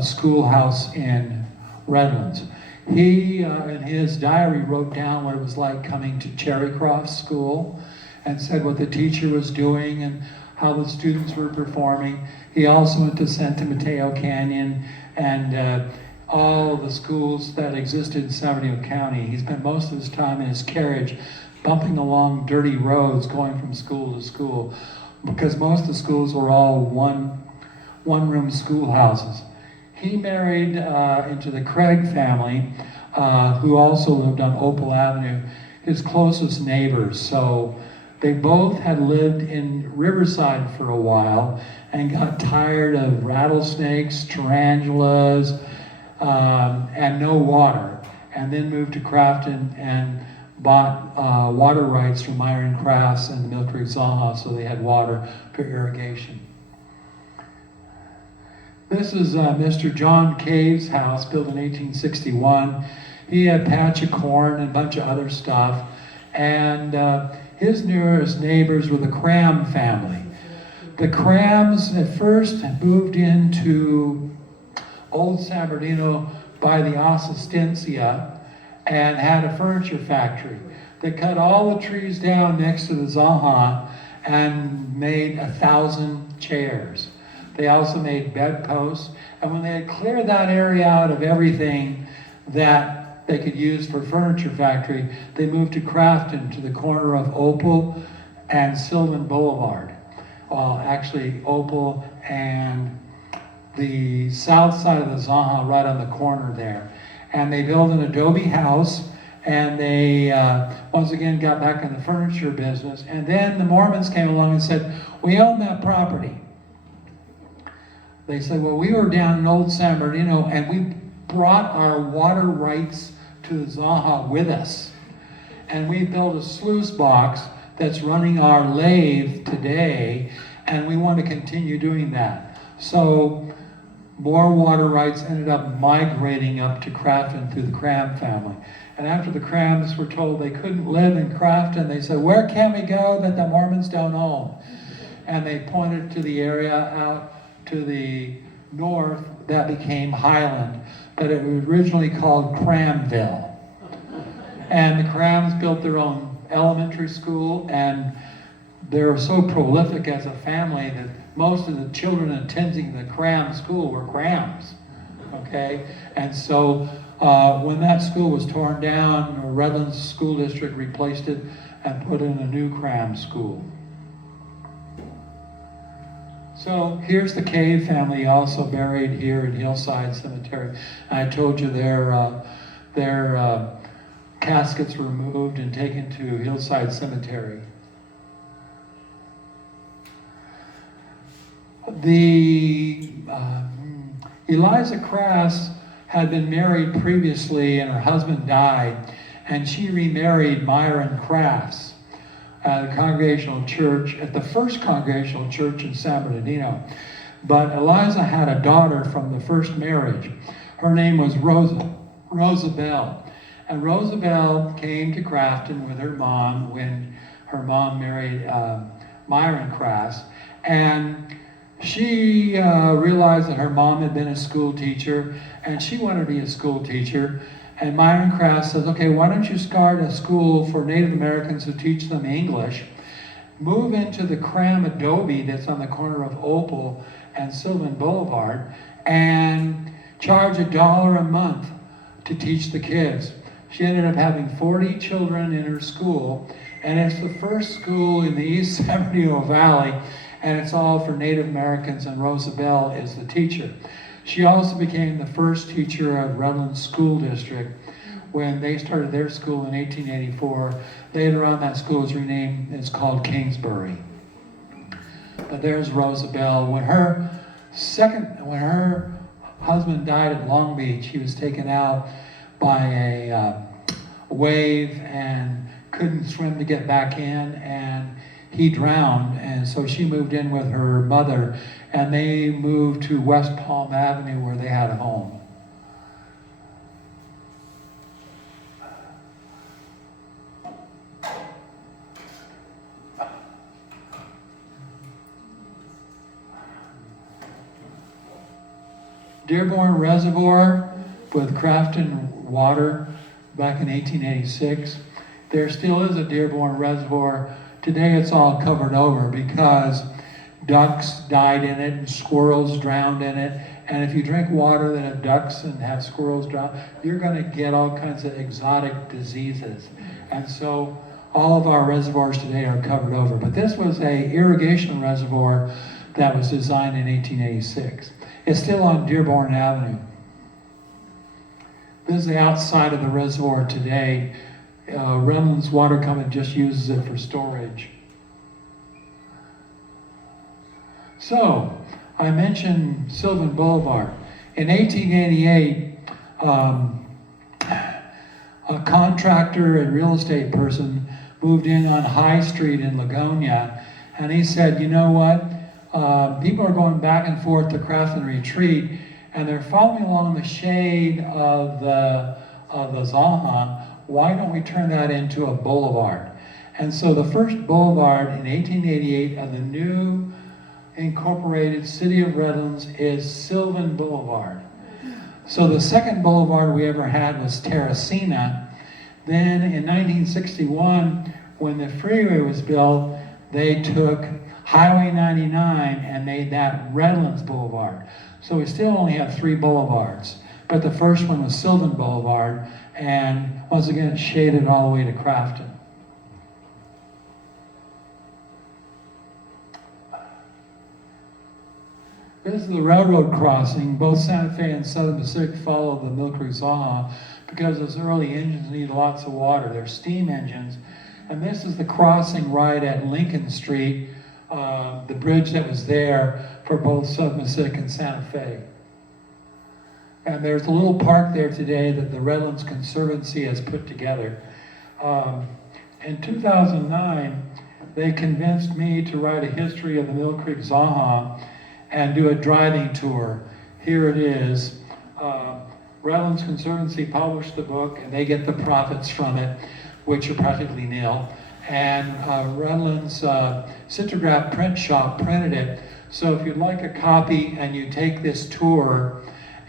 schoolhouse in Redlands. He, in his diary, wrote down what it was like coming to Cherrycroft School and said what the teacher was doing and how the students were performing. He also went to Santa Mateo Canyon and all of the schools that existed in San Bernardino County. He spent most of his time in his carriage bumping along dirty roads going from school to school, because most of the schools were all one-room schoolhouses. He married into the Craig family, who also lived on Opal Avenue, his closest neighbors. So they both had lived in Riverside for a while and got tired of rattlesnakes, tarantulas, and no water, and then moved to Crafton and bought water rights from Iron Crafts and the Mill Creek Zanja, so they had water for irrigation. This is Mr. John Cave's house, built in 1861. He had a patch of corn and a bunch of other stuff. And his nearest neighbors were the Cram family. The Crams at first moved into Old San Bernardino by the Assistencia and had a furniture factory. They cut all the trees down next to the Zanja and made 1,000 chairs. They also made bedposts. And when they had cleared that area out of everything that they could use for furniture factory, they moved to Crafton, to the corner of Opal and Sylvan Boulevard. Actually, Opal and the south side of the Zanja, right on the corner there. And they built an adobe house, and they once again got back in the furniture business. And then the Mormons came along and said, we own that property. They said, well, we were down in Old San Bernardino, and we brought our water rights to the Zanja with us. And we built a sluice box that's running our lathe today, and we want to continue doing that. So more water rights ended up migrating up to Crafton through the Cram family. And after the Crams were told they couldn't live in Crafton, they said, where can we go that the Mormons don't own? And they pointed to the area out to the north that became Highland, but it was originally called Cramville. And the Crams built their own elementary school, and they were so prolific as a family that most of the children attending the Cram school were Crams. Okay? And so when that school was torn down, Redlands School District replaced it and put in a new Cram school. So here's the Cave family, also buried here in Hillside Cemetery. I told you their caskets were moved and taken to Hillside Cemetery. The Eliza Crass had been married previously, and her husband died, and she remarried Myron Crafts at the Congregational Church, at the first Congregational Church in San Bernardino. But Eliza had a daughter from the first marriage. Her name was Rosabelle. And Rosabelle came to Crafton with her mom when her mom married Myron Crass. And she realized that her mom had been a school teacher, and she wanted to be a school teacher. And Myron Crass says, okay, why don't you start a school for Native Americans to teach them English, move into the Cram Adobe that's on the corner of Opal and Sylvan Boulevard, and charge $1 a month to teach the kids. She ended up having 40 children in her school, and it's the first school in the East San Bernardino Valley, and it's all for Native Americans, and Rosabelle is the teacher. She also became the first teacher of Redlands School District when they started their school in 1884. Later on, that school was renamed, it's called Kingsbury. But there's Rosabelle. When her husband died at Long Beach, he was taken out by a wave and couldn't swim to get back in, and he drowned, and so she moved in with her mother, and they moved to West Palm Avenue where they had a home. Dearborn Reservoir with Crafton water back in 1886. There still is a Dearborn Reservoir. Today it's all covered over because ducks died in it and squirrels drowned in it. And if you drink water that had ducks and had squirrels drown, you're going to get all kinds of exotic diseases. And so all of our reservoirs today are covered over. But this was a irrigation reservoir that was designed in 1886. It's still on Dearborn Avenue. This is the outside of the reservoir today. Redlands Water Company just uses it for storage. So, I mentioned Sylvan Boulevard. In 1888, a contractor and real estate person moved in on High Street in Lagonia, and he said, you know what? people are going back and forth to Craft and Retreat, and they're following along the shade of the Zanja. Why don't we turn that into a boulevard? And so the first boulevard in 1888 of the new incorporated city of Redlands is Sylvan Boulevard. So the second boulevard we ever had was Terracina. Then in 1961, when the freeway was built, they took Highway 99 and made that Redlands Boulevard. So we still only have 3 boulevards. But the first one was Sylvan Boulevard, and once again, it's shaded all the way to Crafton. This is the railroad crossing. Both Santa Fe and Southern Pacific follow the Mill Creek Zanja because those early engines need lots of water. They're steam engines. And this is the crossing right at Lincoln Street, the bridge that was there for both Southern Pacific and Santa Fe. And there's a little park there today that the Redlands Conservancy has put together. In 2009, they convinced me to write a history of the Mill Creek Zanja and do a driving tour. Here it is. Redlands Conservancy published the book, and they get the profits from it, which are practically nil. And Redlands Citrograph Print Shop printed it. So if you'd like a copy and you take this tour,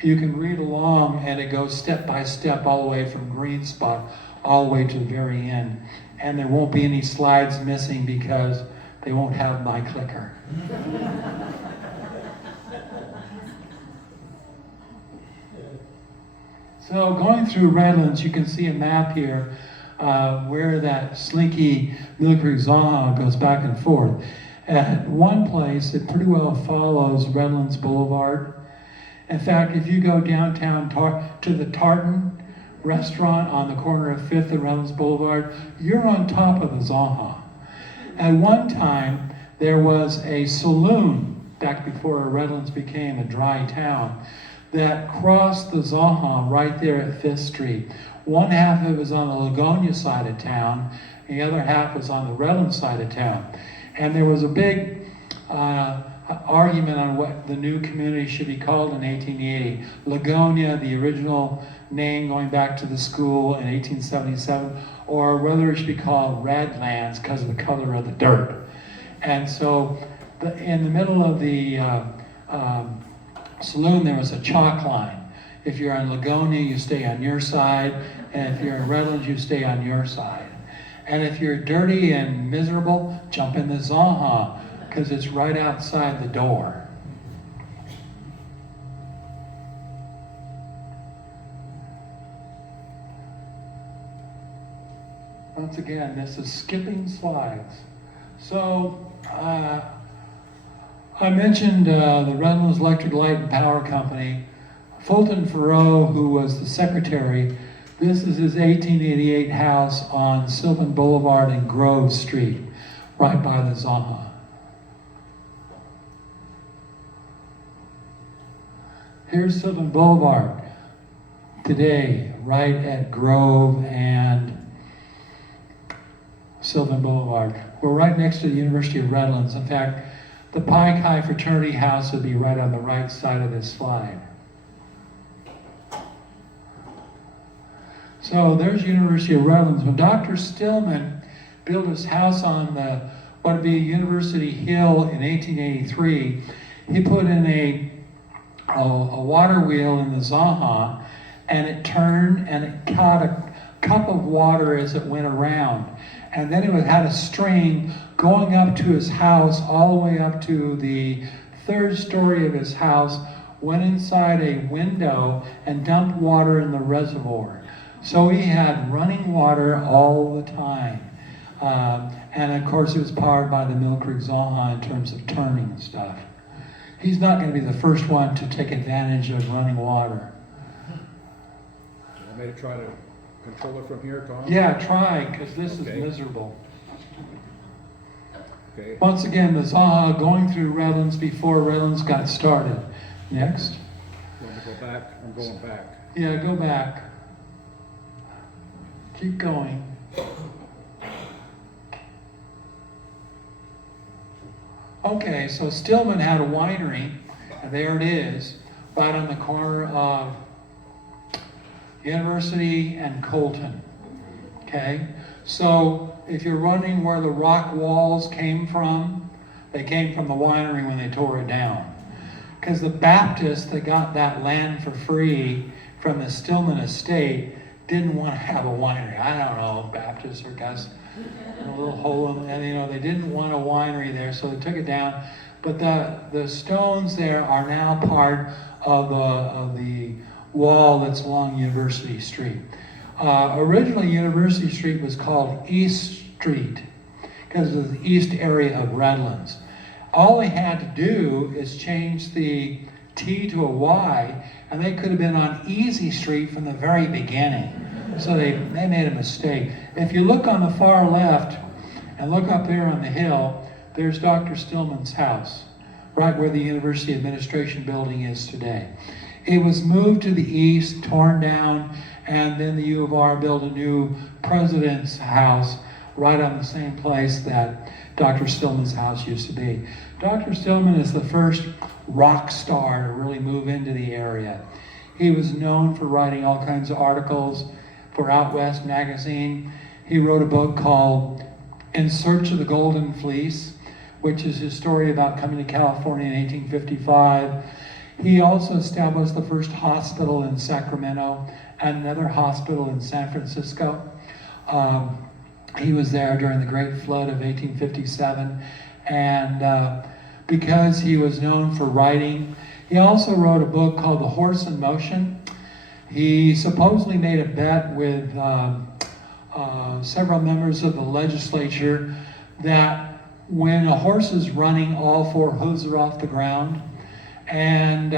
you can read along, and it goes step by step all the way from Green Spot all the way to the very end. And there won't be any slides missing because they won't have my clicker. So going through Redlands, you can see a map here where that slinky Mill Creek Zanja goes back and forth. At one place, it pretty well follows Redlands Boulevard. In fact, if you go downtown to the Tartan restaurant on the corner of 5th and Redlands Boulevard, you're on top of the Zanja. At one time, there was a saloon, back before Redlands became a dry town, that crossed the Zanja right there at 5th Street. One half of it was on the Ligonia side of town, and the other half was on the Redlands side of town. And there was a big argument on what the new community should be called in 1880. Ligonia, the original name going back to the school in 1877, or whether it should be called Redlands because of the color of the dirt. And so in the middle of the saloon, there was a chalk line. If you're on Ligonia, you stay on your side, and if you're in Redlands, you stay on your side. And if you're dirty and miserable, jump in the Zanja, because it's right outside the door. Once again, this is skipping slides. So, I mentioned the Redlands Electric Light and Power Company. Fulton Thoreau, who was the secretary, this is his 1888 house on Sylvan Boulevard and Grove Street, right by the Zanja. Here's Sylvan Boulevard today, right at Grove and Sylvan Boulevard. We're right next to the University of Redlands. In fact, the Pi Chi fraternity house would be right on the right side of this slide. So there's University of Redlands. When Dr. Stillman built his house on what would be University Hill in 1883, he put in a water wheel in the Zanja, and it turned and it caught a cup of water as it went around. And then it had a string going up to his house, all the way up to the 3rd story of his house, went inside a window and dumped water in the reservoir. So he had running water all the time. And of course it was powered by the Mill Creek Zanja in terms of turning and stuff. He's not going to be the first one to take advantage of running water. Do you want me to try to control it from here, Tom? Yeah, try, because this Okay. is miserable. Okay. Once again, the Zanja going through Redlands before Redlands got started. Next. You want me to go back? I'm going back. Yeah, go back. Keep going. Okay, so Stillman had a winery, and there it is, right on the corner of University and Colton. Okay, so if you're wondering where the rock walls came from, they came from the winery when they tore it down. Because the Baptists that got that land for free from the Stillman estate didn't want to have a winery. I don't know, Baptists or Gus, a little hole in, and you know, they didn't want a winery there, so they took it down. But the stones there are now part of the wall that's along University Street. Originally, University Street was called East Street because of the east area of Redlands. All they had to do is change the T to a Y, and they could have been on Easy Street from the very beginning. So they made a mistake. If you look on the far left and look up there on the hill, there's Dr. Stillman's house, right where the University Administration Building is today. It was moved to the east, torn down, and then the U of R built a new president's house right on the same place that Dr. Stillman's house used to be. Dr. Stillman is the first rock star to really move into the area. He was known for writing all kinds of articles for Out West magazine. He wrote a book called In Search of the Golden Fleece, which is his story about coming to California in 1855. He also established the first hospital in Sacramento and another hospital in San Francisco. He was there during the Great Flood of 1857, and because he was known for writing, he also wrote a book called The Horse in Motion. He supposedly made a bet with several members of the legislature that when a horse is running, all four hooves are off the ground. And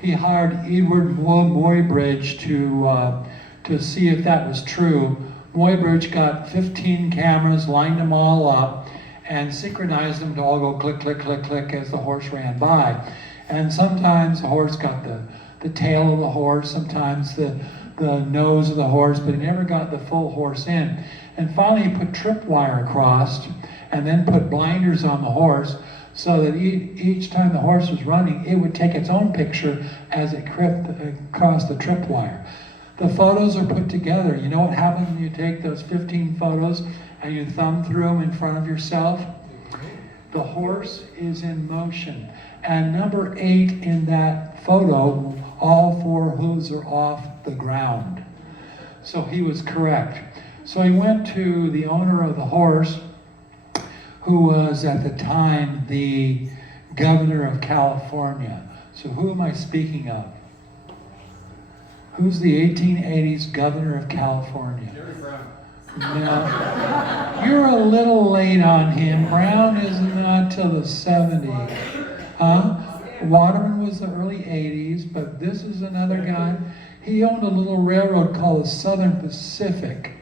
he hired Edward Muybridge to see if that was true. Muybridge got 15 cameras, lined them all up, and synchronized them to all go click, click, click, click as the horse ran by. And sometimes the horse got the tail of the horse, sometimes the nose of the horse, but he never got the full horse in. And finally he put tripwire across and then put blinders on the horse so that each time the horse was running, it would take its own picture as it crept across the tripwire. The photos are put together. You know what happens when you take those 15 photos and you thumb through them in front of yourself? The horse is in motion. And number 8 in that photo, all four hooves are off the ground. So he was correct. So he went to the owner of the horse, who was at the time the governor of California. So who am I speaking of? Who's the 1880s governor of California? Jerry Brown. No, you're a little late on him. Brown is not till the 70s. Huh? Waterman was the early 80s, but this is another guy. He owned a little railroad called the Southern Pacific.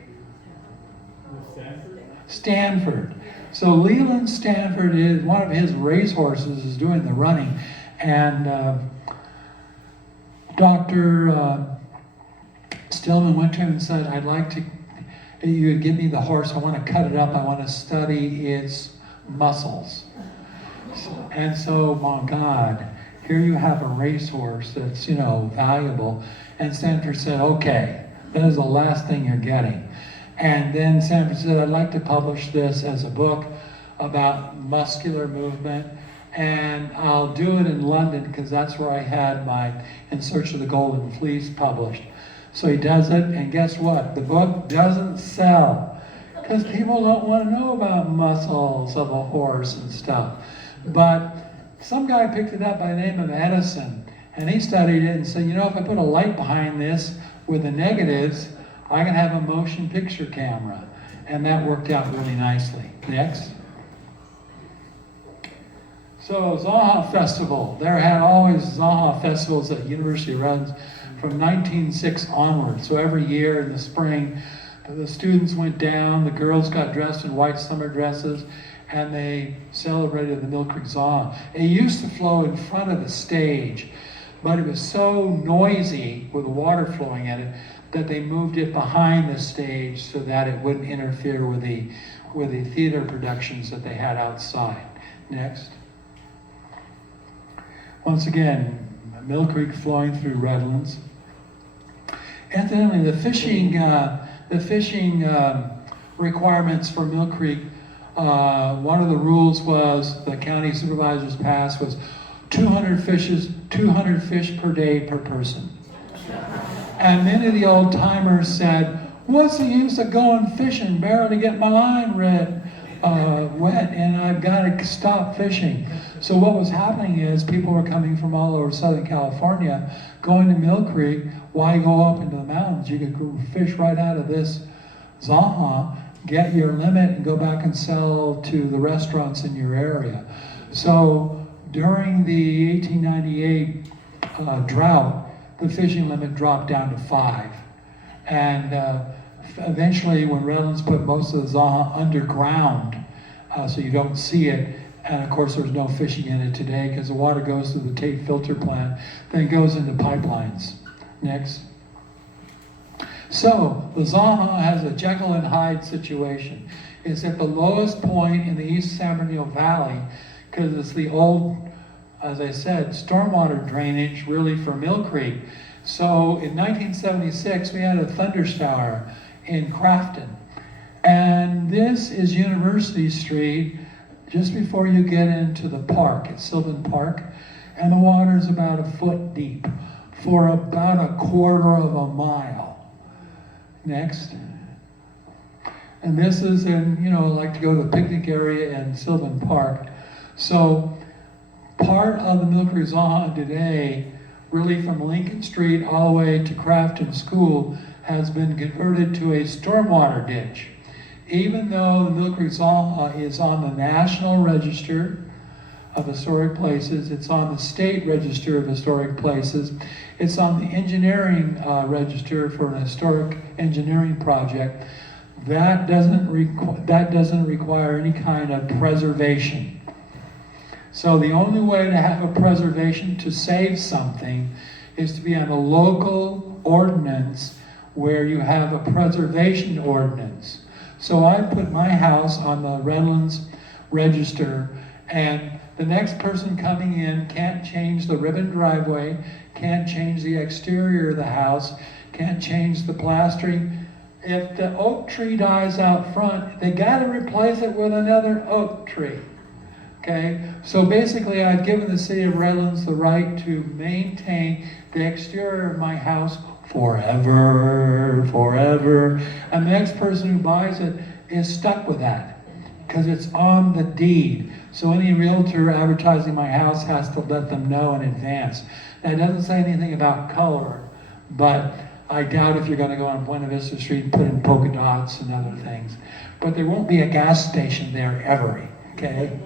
Stanford. So Leland Stanford is one of his racehorses is doing the running, and Dr. Stillman went to him and said, "I'd like to, you would give me the horse. I want to cut it up. I want to study its muscles." And so, my God, here you have a racehorse that's, you know, valuable. And Stanford said, "Okay, that is the last thing you're getting." And then Stanford said, "I'd like to publish this as a book about muscular movement, and I'll do it in London because that's where I had my In Search of the Golden Fleece published." So he does it, and guess what? The book doesn't sell because people don't want to know about muscles of a horse and stuff. But some guy picked it up by the name of Edison, and he studied it and said, you know, if I put a light behind this with the negatives, I can have a motion picture camera. And that worked out really nicely. Next. So Zanja Festival. There had always Zanja festivals that university runs from 1906 onward. So every year in the spring, the students went down, the girls got dressed in white summer dresses, and they celebrated the Mill Creek Zanja. It used to flow in front of the stage, but it was so noisy with the water flowing in it that they moved it behind the stage so that it wouldn't interfere with the theater productions that they had outside. Next. Once again, Mill Creek flowing through Redlands. Incidentally, the fishing requirements for Mill Creek, one of the rules was the county supervisors passed was 200 fish per day per person. And many of the old timers said, "What's the use of going fishing? Barely get my line wet, and I've got to stop fishing." So what was happening is people were coming from all over Southern California, going to Mill Creek. Why go up into the mountains? You could go fish right out of this Zanja, get your limit, and go back and sell to the restaurants in your area. So during the 1898 drought, the fishing limit dropped down to 5. And eventually, when Redlands put most of the Zanja underground, so you don't see it, and of course there's no fishing in it today because the water goes through the Tate filter plant, then it goes into pipelines. Next. So, the Zanja has a Jekyll and Hyde situation. It's at the lowest point in the East San Bernardino Valley because it's the old, as I said, stormwater drainage really for Mill Creek. So in 1976, we had a thunder shower in Crafton. And this is University Street, just before you get into the park, at Sylvan Park. And the water's about a foot deep for about a quarter of a mile. Next. And this is in, like to go to the picnic area in Sylvan Park. So part of the Mill Creek Zanja today, really from Lincoln Street all the way to Crafton School, has been converted to a stormwater ditch. Even though the Mill Creek Zanja is on the National Register of Historic Places, it's on the State Register of Historic Places, it's on the Engineering Register for an historic engineering project, that doesn't require any kind of preservation. So the only way to have a preservation to save something is to be on a local ordinance where you have a preservation ordinance. So I put my house on the Redlands Register, and the next person coming in can't change the ribbon driveway, can't change the exterior of the house, can't change the plastering. If the oak tree dies out front, they got to replace it with another oak tree. Okay, so basically I've given the city of Redlands the right to maintain the exterior of my house forever. And the next person who buys it is stuck with that because it's on the deed. So any realtor advertising my house has to let them know in advance. Now it doesn't say anything about color, but I doubt if you're going to go on Buena Vista Street and put in polka dots and other things. But there won't be a gas station there ever, okay?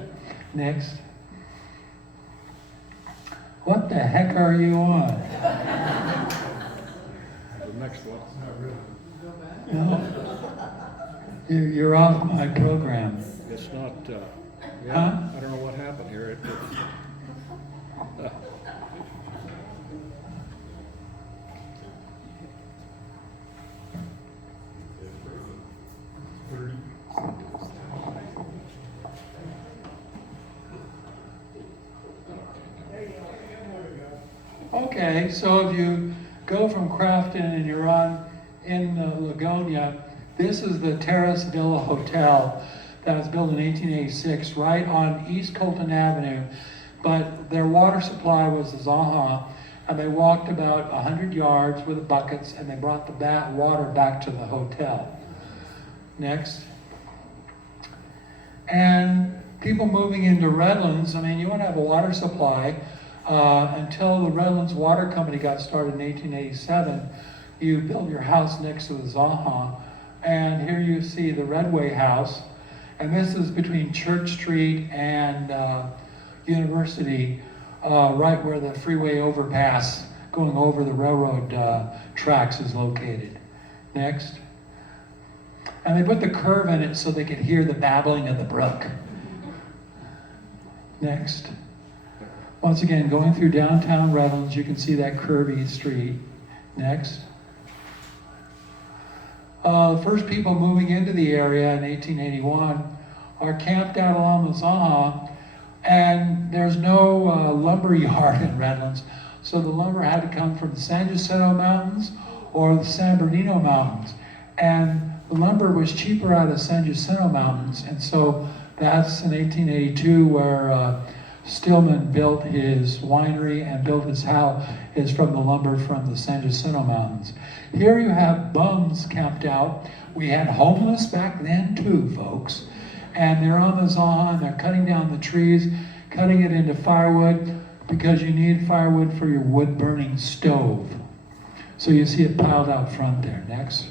Next. What the heck are you on? The next one. No. You're off my program. It's not, Huh? I don't know what happened here. Okay, so if you go from Crafton and you're in Lagonia, this is the Terrace Villa Hotel that was built in 1886 right on East Colton Avenue. But their water supply was the Zanja, and they walked about 100 yards with the buckets and they brought the water back to the hotel. Next. And people moving into Redlands, I mean, you want to have a water supply. Until the Redlands Water Company got started in 1887, you built your house next to the Zanja. And here you see the Redway House. And this is between Church Street and University, right where the freeway overpass going over the railroad tracks is located. Next. And they put the curve in it so they could hear the babbling of the brook. Next. Once again, going through downtown Redlands, you can see that curvy street. Next. The first people moving into the area in 1881 are camped out along the Zanja And there's no lumber yard in Redlands, so the lumber had to come from the San Jacinto Mountains or the San Bernardino Mountains. And the lumber was cheaper out of San Jacinto Mountains, and so that's in 1882 where Stillman built his winery and built his house is from the lumber from the San Jacinto Mountains. Here you have bums camped out. We had homeless back then too, folks. And they're on the Zanja and they're cutting down the trees, cutting it into firewood because you need firewood for your wood burning stove. So you see it piled out front there. Next.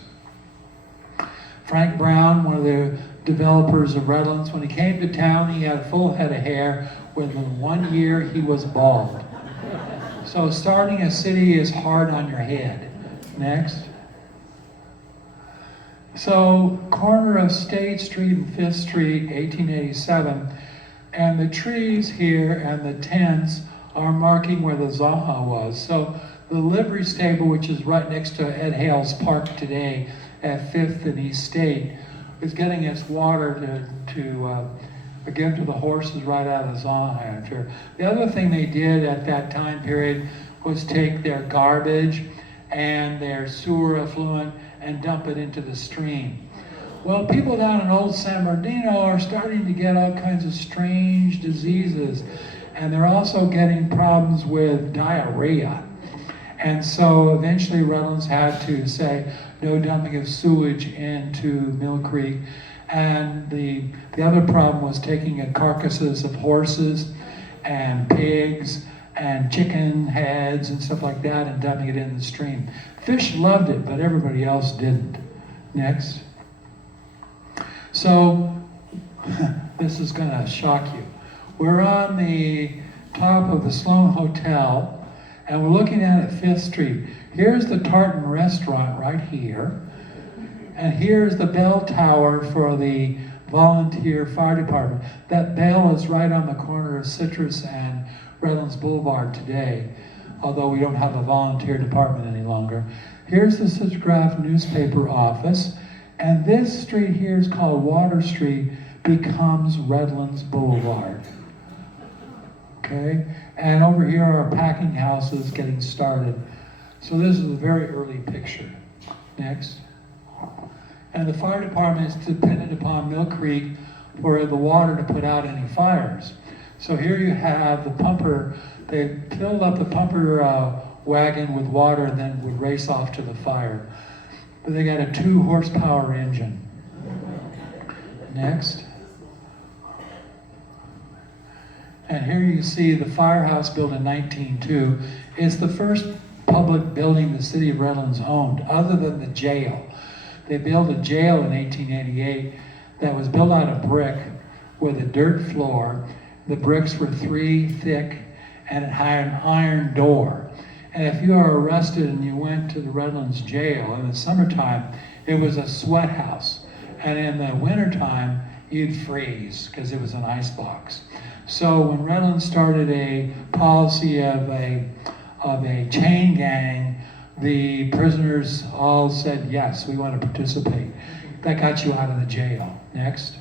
Frank Brown, one of the developers of Redlands, when he came to town, he had a full head of hair. Within 1 year, he was bald. So starting a city is hard on your head. Next. So, corner of State Street and 5th Street, 1887, and the trees here and the tents are marking where the Zanja was. So, the livery stable, which is right next to Ed Hale's Park today at 5th and East State, is getting its water to give to the horses right out of the Zanja. The other thing they did at that time period was take their garbage and their sewer effluent and dump it into the stream. Well, people down in Old San Bernardino are starting to get all kinds of strange diseases, and they're also getting problems with diarrhea. And so eventually Redlands had to say no dumping of sewage into Mill Creek. And the other problem was taking carcasses of horses and pigs and chicken heads and stuff like that and dumping it in the stream. Fish loved it, but everybody else didn't. Next. So, this is gonna shock you. We're on the top of the Sloan Hotel, and we're looking at 5th Street. Here's the Tartan Restaurant right here. And here's the bell tower for the volunteer fire department. That bell is right on the corner of Citrus and Redlands Boulevard today, although we don't have a volunteer department any longer. Here's the Citrograph newspaper office, and this street here is called Water Street, becomes Redlands Boulevard. Okay, and over here are packing houses getting started. So this is a very early picture. Next. And the fire department is dependent upon Mill Creek for the water to put out any fires. So here you have the pumper. They filled up the pumper wagon with water and then would race off to the fire. But they got a 2 horsepower engine. Next. And here you see the firehouse built in 1902. It's the first public building the city of Redlands owned, other than the jail. They built a jail in 1888 that was built out of brick with a dirt floor. The bricks were 3 thick and it had an iron door. And if you are arrested and you went to the Redlands jail in the summertime, it was a sweat house. And in the wintertime, you'd freeze because it was an ice box. So when Redlands started a policy of a chain gang, the prisoners all said, yes, we want to participate. That got you out of the jail. Next.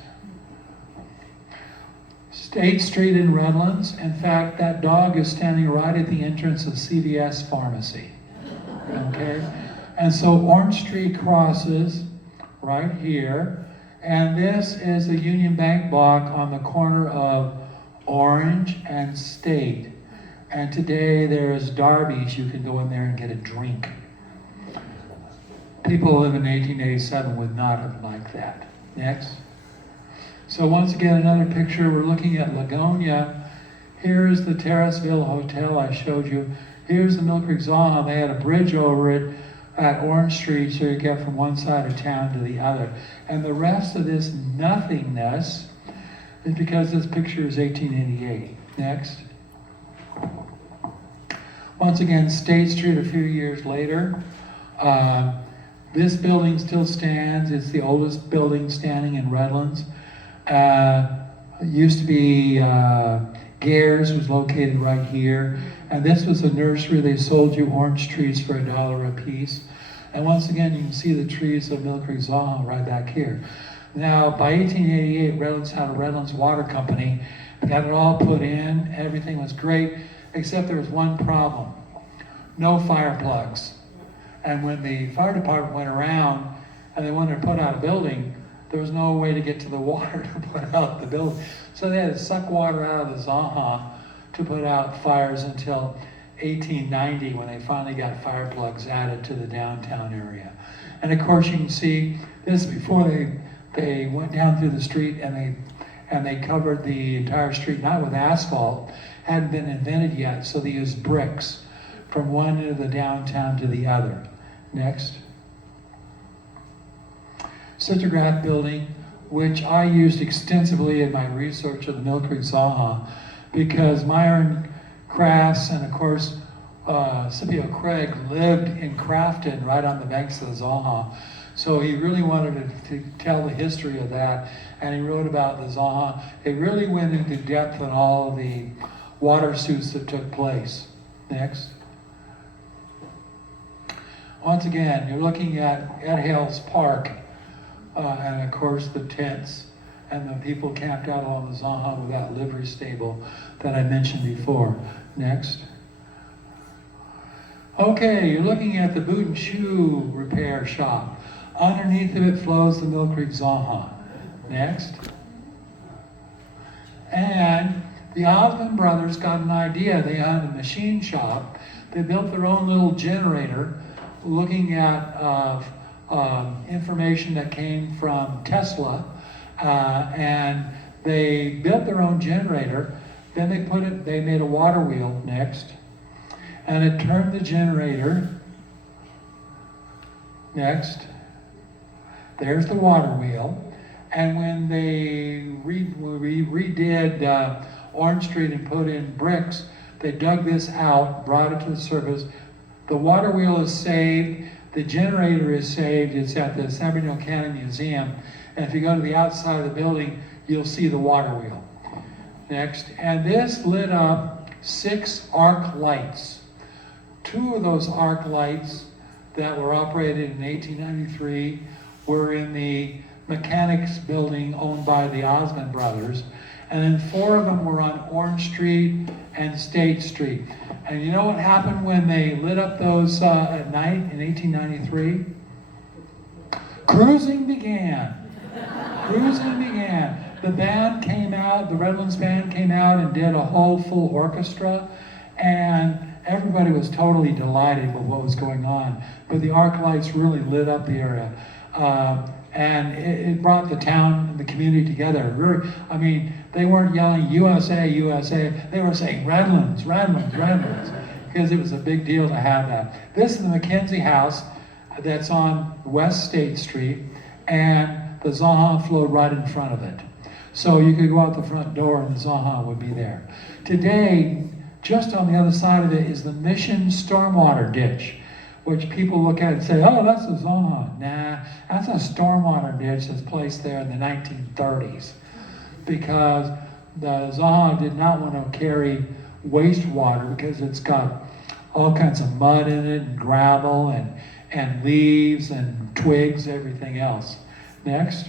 State Street in Redlands. In fact, that dog is standing right at the entrance of CVS Pharmacy. Okay? And so Orange Street crosses right here. And this is a Union Bank block on the corner of Orange and State. And today there is Darby's. You can go in there and get a drink. People who live in 1887 would not have liked that. Next. So once again, another picture. We're looking at Lagonia. Here's the Terraceville Hotel I showed you. Here's the Mill Creek Zanja. They had a bridge over it at Orange Street so you get from one side of town to the other. And the rest of this nothingness is because this picture is 1888. Next. Once again, State Street a few years later. This building still stands. It's the oldest building standing in Redlands. It used to be Gares was located right here. And this was a nursery. They sold you orange trees for $1 a piece. And once again, you can see the trees of Mill Creek Zanja right back here. Now, by 1888, Redlands had a Redlands Water Company, They had it all put in, everything was great, except there was one problem. No fire plugs. And when the fire department went around and they wanted to put out a building, there was no way to get to the water to put out the building. So they had to suck water out of the Zanja to put out fires until 1890 when they finally got fire plugs added to the downtown area. And of course you can see this before they went down through the street and they covered the entire street, not with asphalt, hadn't been invented yet, so they used bricks from one end of the downtown to the other. Next. Citrograph building, which I used extensively in my research of the Mill Creek Zanja, because Myron Crafts and of course Scipio Craig lived in Crafton right on the banks of the Zanja. So he really wanted to tell the history of that, and he wrote about the Zanja. It really went into depth on all the water suits that took place. Next. Once again, you're looking at Ed Hale's Park, and of course the tents, and the people camped out along the Zanja with that livery stable that I mentioned before. Next. Okay, you're looking at the boot and shoe repair shop. Underneath of it flows the Mill Creek Zanja. Next. And the Osmond brothers got an idea. They had a machine shop. They built their own little generator looking at information that came from Tesla. And they built their own generator. Then they made a water wheel next. And it turned the generator. Next. There's the water wheel. And when they redid Orange Street and put in bricks, they dug this out, brought it to the surface. The water wheel is saved. The generator is saved. It's at the San Bernardino County Museum. And if you go to the outside of the building, you'll see the water wheel. Next. And this lit up 6 arc lights. 2 of those arc lights that were operated in 1893 were in the mechanics building owned by the Osmond brothers. And then 4 of them were on Orange Street and State Street. And you know what happened when they lit up those at night in 1893? Cruising began. Cruising began. The band came out, the Redlands band came out and did a whole full orchestra, and everybody was totally delighted with what was going on. But the arc lights really lit up the area. And it brought the town and the community together. Really, I mean, they weren't yelling USA, USA. They were saying Redlands, Redlands, Redlands, because it was a big deal to have that. This is the McKenzie House that's on West State Street, and the Zanja flowed right in front of it. So you could go out the front door and the Zanja would be there. Today, just on the other side of it is the Mission Stormwater Ditch, which people look at and say, oh, that's the Zanja. Nah, that's a stormwater ditch that's placed there in the 1930s because the Zanja did not want to carry wastewater because it's got all kinds of mud in it and gravel and leaves and twigs, everything else. Next.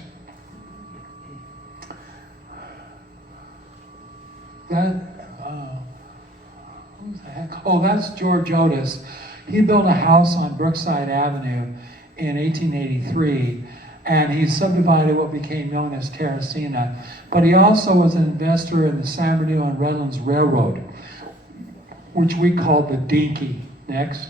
Who's the heck? Oh, that's George Otis. He built a house on Brookside Avenue in 1883, and he subdivided what became known as Terracina. But he also was an investor in the San Bernardino and Redlands Railroad, which we called the Dinky. Next.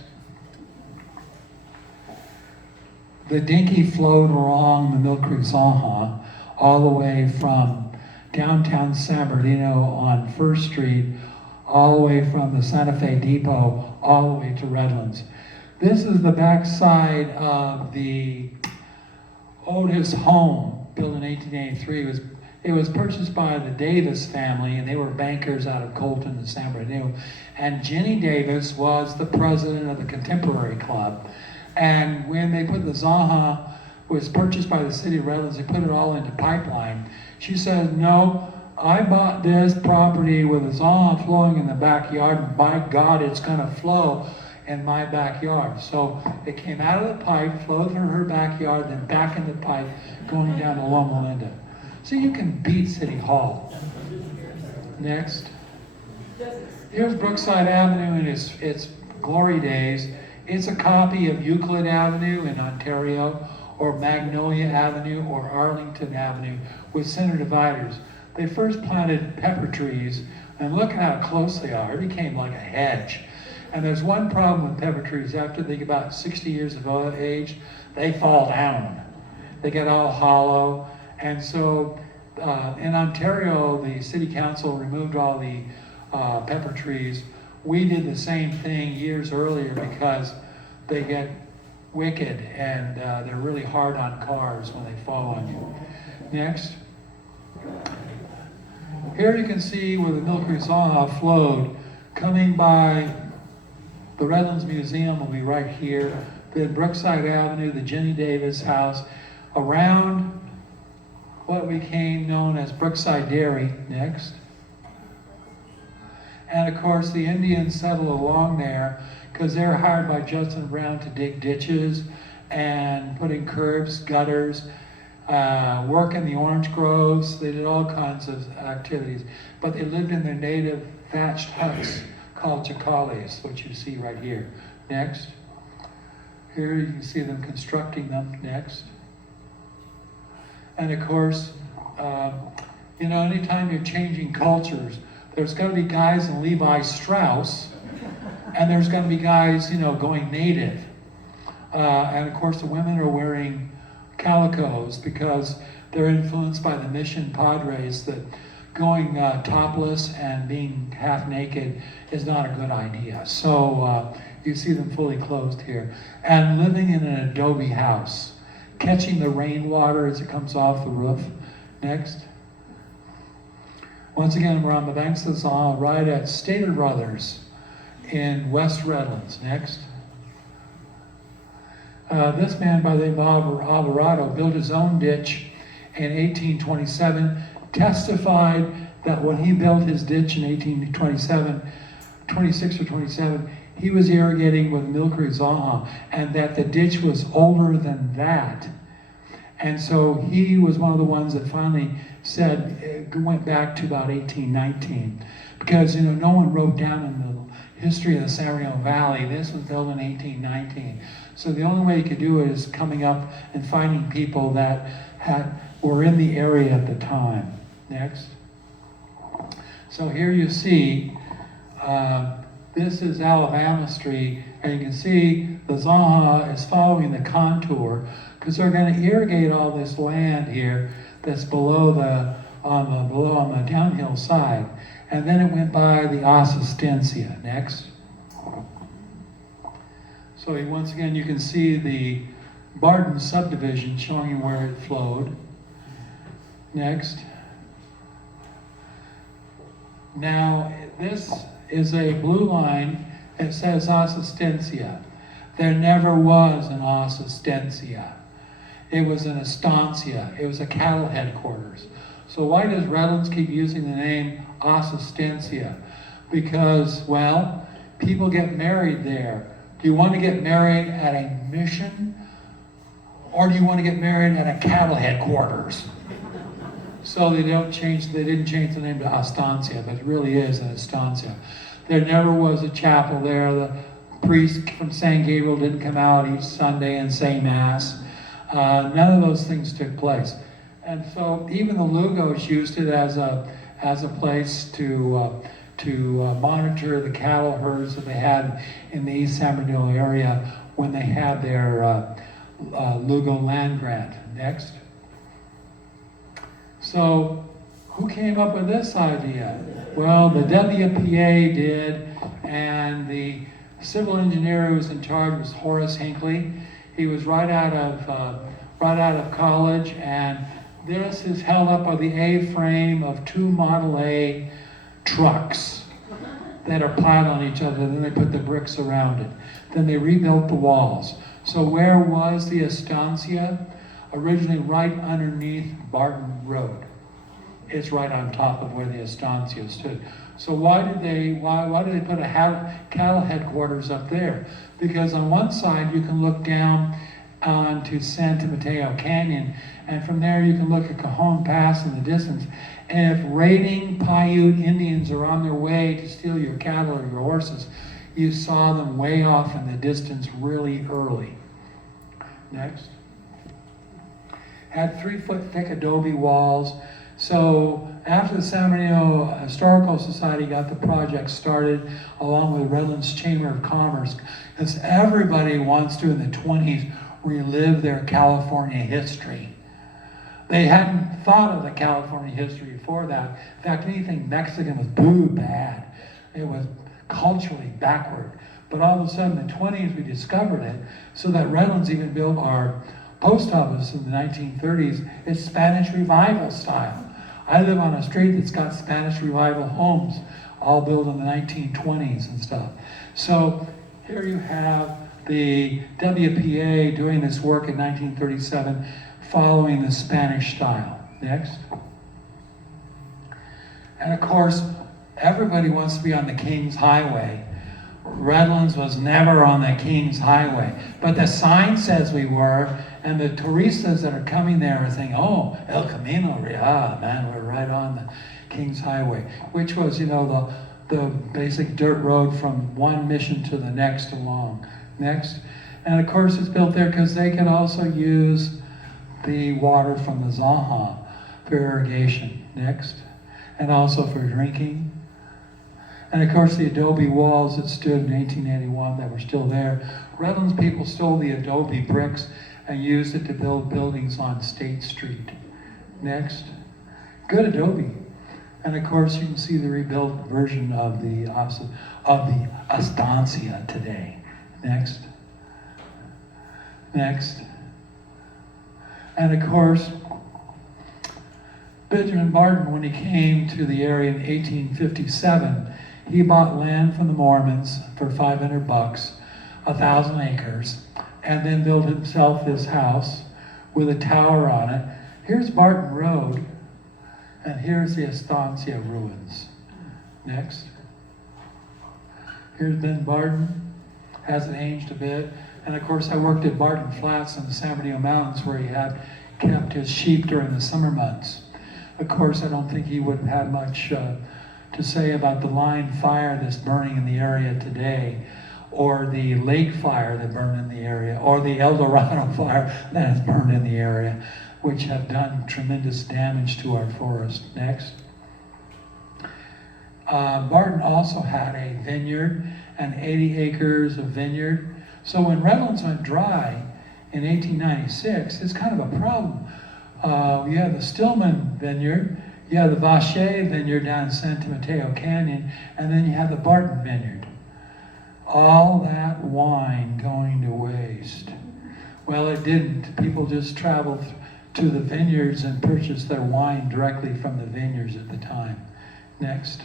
The Dinky flowed along the Mill Creek Zanja all the way from downtown San Bernardino on 1st Street, all the way from the Santa Fe Depot, all the way to Redlands. This is the backside of the Otis home, built in 1883. It was purchased by the Davis family, and they were bankers out of Colton and San Bernardino. And Jenny Davis was the president of the Contemporary Club. And when they put the Zanja, was purchased by the city of Redlands, they put it all into pipeline. She said, no, I bought this property with a Zanja flowing in the backyard, and by God, it's gonna flow in my backyard. So it came out of the pipe, flowed through her backyard, then back in the pipe, going down to Loma Linda. So you can beat City Hall. Next. Here's Brookside Avenue in its glory days. It's a copy of Euclid Avenue in Ontario, or Magnolia Avenue, or Arlington Avenue, with center dividers. They first planted pepper trees, and look at how close they are. It became like a hedge. And there's one problem with pepper trees. After they get about 60 years of age, they fall down. They get all hollow. And so in Ontario, the city council removed all the pepper trees. We did the same thing years earlier because they get wicked and they're really hard on cars when they fall on you. Next. Here you can see where the Mill Creek Zanja flowed. Coming by the Redlands Museum will be right here. Then Brookside Avenue, the Jenny Davis house, around what became known as Brookside Dairy. Next. And of course the Indians settled along there because they were hired by Judson Brown to dig ditches and putting curbs, gutters, work in the orange groves. They did all kinds of activities, but they lived in their native thatched huts called chacales, which you see right here. Next. Here you can see them constructing them. Next. And of course, anytime you're changing cultures, there's going to be guys in Levi Strauss, and there's going to be guys, going native. And of course, the women are wearing calicos because they're influenced by the mission padres that going topless and being half naked is not a good idea. So you see them fully clothed here. And living in an adobe house, catching the rainwater as it comes off the roof. Next. Once again, we're on the banks of the Zanja, right at Stater Brothers in West Redlands. Next. This man by the name of Alvarado built his own ditch in 1827, testified that when he built his ditch in 1827, 26 or 27, he was irrigating with Mill Creek Zanja, and that the ditch was older than that. And so he was one of the ones that finally said, it went back to about 1819. Because, no one wrote down in the history of the San Remo Valley, this was built in 1819. So the only way you could do it is coming up and finding people that were in the area at the time. Next. So here you see, this is Alabama Street, and you can see the Zanja is following the contour because they're going to irrigate all this land here that's below on the downhill side. And then it went by the Asistencia. Next. So once again, you can see the Barton subdivision showing you where it flowed. Next. Now, this is a blue line. It says Asistencia. There never was an Asistencia. It was an estancia. It was a cattle headquarters. So why does Redlands keep using the name Asistencia? Because, well, people get married there. Do you want to get married at a mission? Or do you want to get married at a cattle headquarters? So they didn't change the name to Estancia, but it really is an estancia. There never was a chapel there. The priest from San Gabriel didn't come out each Sunday and say Mass. None of those things took place. And so even the Lugos used it as a place to monitor the cattle herds that they had in the East San Bernardino area when they had their Lugo land grant. Next. So who came up with this idea? Well, the WPA did, and the civil engineer who was in charge was Horace Hinckley. He was right out of college, and this is held up by the A-frame of 2 Model A trucks that are piled on each other. Then they put the bricks around it. Then they rebuilt the walls. So where was the estancia? Originally right underneath Barton Road. It's right on top of where the estancia stood. So why did they put a cattle headquarters up there? Because on one side you can look down onto Santa Mateo Canyon, and from there you can look at Cajon Pass in the distance, And if raiding Paiute Indians are on their way to steal your cattle or your horses, you saw them way off in the distance really early. Next. Had 3-foot thick adobe walls. So after the San Bernardino Historical Society got the project started, along with Redlands Chamber of Commerce, because everybody wants to, in the 20s, relive their California history. They hadn't thought of the California history before that. In fact, anything Mexican was bad. It was culturally backward. But all of a sudden, in the 20s, we discovered it, so that Redlands even built our post office in the 1930s. It's Spanish Revival style. I live on a street that's got Spanish Revival homes, all built in the 1920s and stuff. So here you have the WPA doing this work in 1937, following the Spanish style. Next. And of course, everybody wants to be on the King's Highway. Redlands was never on the King's Highway, but the sign says we were, and the touristas that are coming there are saying, oh, El Camino Real, man, we're right on the King's Highway, which was, you know, the basic dirt road from one mission to the next along. Next. And of course it's built there because they could also use the water from the Zanja for irrigation. Next. And also for drinking. And of course the adobe walls that stood in 1881 that were still there. Redlands people stole the adobe bricks and used it to build buildings on State Street. Next. Good adobe. And of course you can see the rebuilt version of the estancia today. Next. Next. And of course, Benjamin Barton, when he came to the area in 1857, he bought land from the Mormons for $500, 1,000 acres, and then built himself this house with a tower on it. Here's Barton Road, and here's the estancia ruins. Next. Here's Ben Barton. Hasn't aged a bit. And of course, I worked at Barton Flats in the San Bernardino Mountains where he had kept his sheep during the summer months. Of course, I don't think he would have had much to say about the line fire that's burning in the area today, or the lake fire that burned in the area, or the El Dorado fire that has burned in the area, which have done tremendous damage to our forest. Next. Barton also had a vineyard, and 80 acres of vineyard. So when Redlands went dry in 1896, it's kind of a problem. You have the Stillman vineyard, you have the Vache vineyard down in San Mateo Canyon, and then you have the Barton vineyard. All that wine going to waste. Well, it didn't. People just traveled to the vineyards and purchased their wine directly from the vineyards at the time. Next.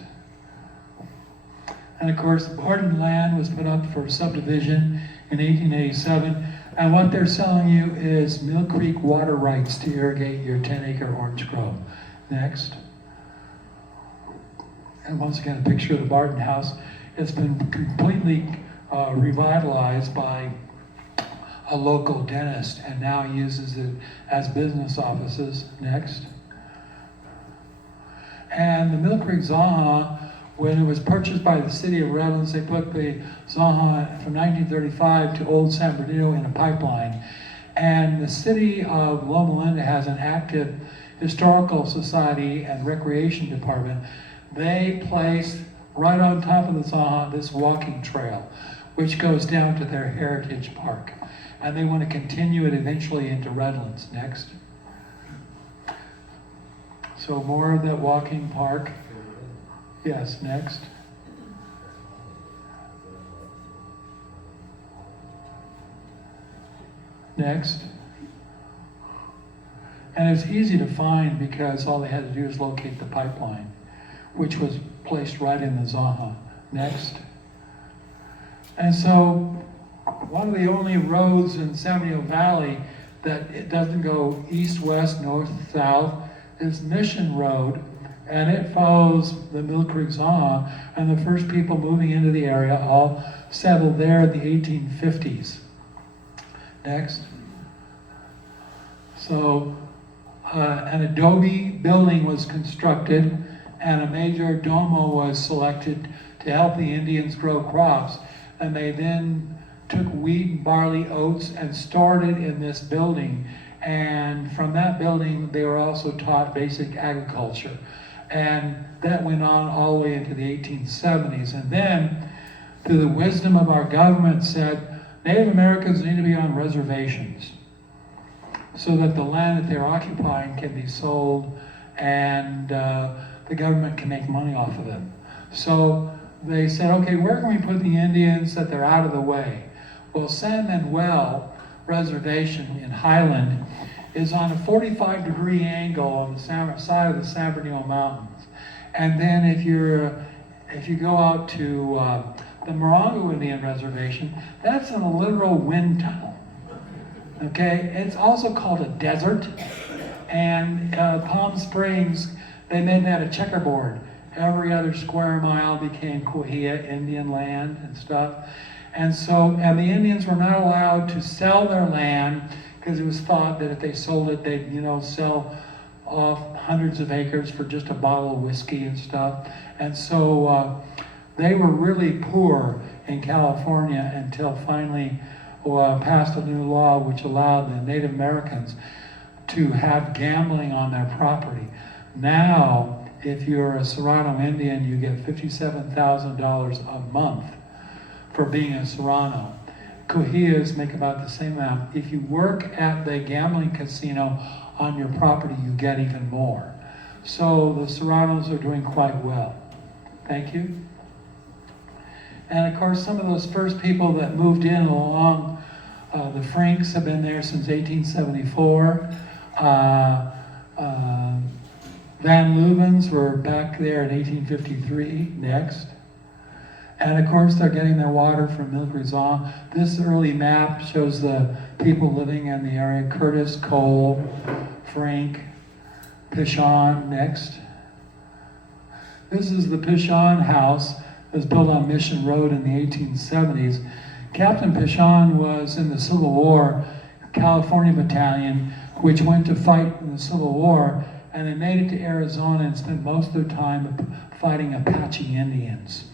And of course, the Barton land was put up for subdivision in 1887. And what they're selling you is Mill Creek water rights to irrigate your 10-acre orange grove. Next. And once again, a picture of the Barton house. It's been completely revitalized by a local dentist and now uses it as business offices. Next. And the Mill Creek Zanja, when it was purchased by the city of Redlands, they put the Zanja from 1935 to Old San Bernardino in a pipeline. And the city of Loma Linda has an active historical society and recreation department. They placed right on top of the Zanja this walking trail, which goes down to their heritage park. And they want to continue it eventually into Redlands. Next. So more of that walking park. Yes, next. Next. And it's easy to find because all they had to do is locate the pipeline, which was placed right in the Zanja. Next. And so one of the only roads in San Bernardino Valley that it doesn't go east, west, north, south is Mission Road. And it follows the Mill Creek Zanja, and the first people moving into the area all settled there in the 1850s. Next. So an adobe building was constructed and a major domo was selected to help the Indians grow crops. And they then took wheat, barley, oats, and stored it in this building. And from that building, they were also taught basic agriculture. And that went on all the way into the 1870s. And then, through the wisdom of our government, said Native Americans need to be on reservations so that the land that they're occupying can be sold and the government can make money off of them. So they said, okay, where can we put the Indians that they're out of the way? Well, San Manuel Reservation in Highland is on a 45-degree angle on the side of the San Bernardino Mountains. And then if you go out to the Morongo Indian Reservation, that's in a literal wind tunnel. Okay, it's also called a desert. And Palm Springs, they made that a checkerboard. Every other square mile became Coahuila Indian land and stuff. And the Indians were not allowed to sell their land because it was thought that if they sold it, they'd, sell off hundreds of acres for just a bottle of whiskey and stuff. And so they were really poor in California until finally passed a new law which allowed the Native Americans to have gambling on their property. Now, if you're a Serrano Indian, you get $57,000 a month for being a Serrano. Coahuillas make about the same amount. If you work at the gambling casino on your property, you get even more. So the Serranos are doing quite well. Thank you. And of course, some of those first people that moved in along the Franks have been there since 1874. Van Leuven's were back there in 1853, next. And of course, they're getting their water from Milk Rizal. This early map shows the people living in the area: Curtis, Cole, Frank, Pichon, next. This is the Pichon house. It was built on Mission Road in the 1870s. Captain Pichon was in the Civil War, California Battalion, which went to fight in the Civil War, and they made it to Arizona and spent most of their time fighting Apache Indians,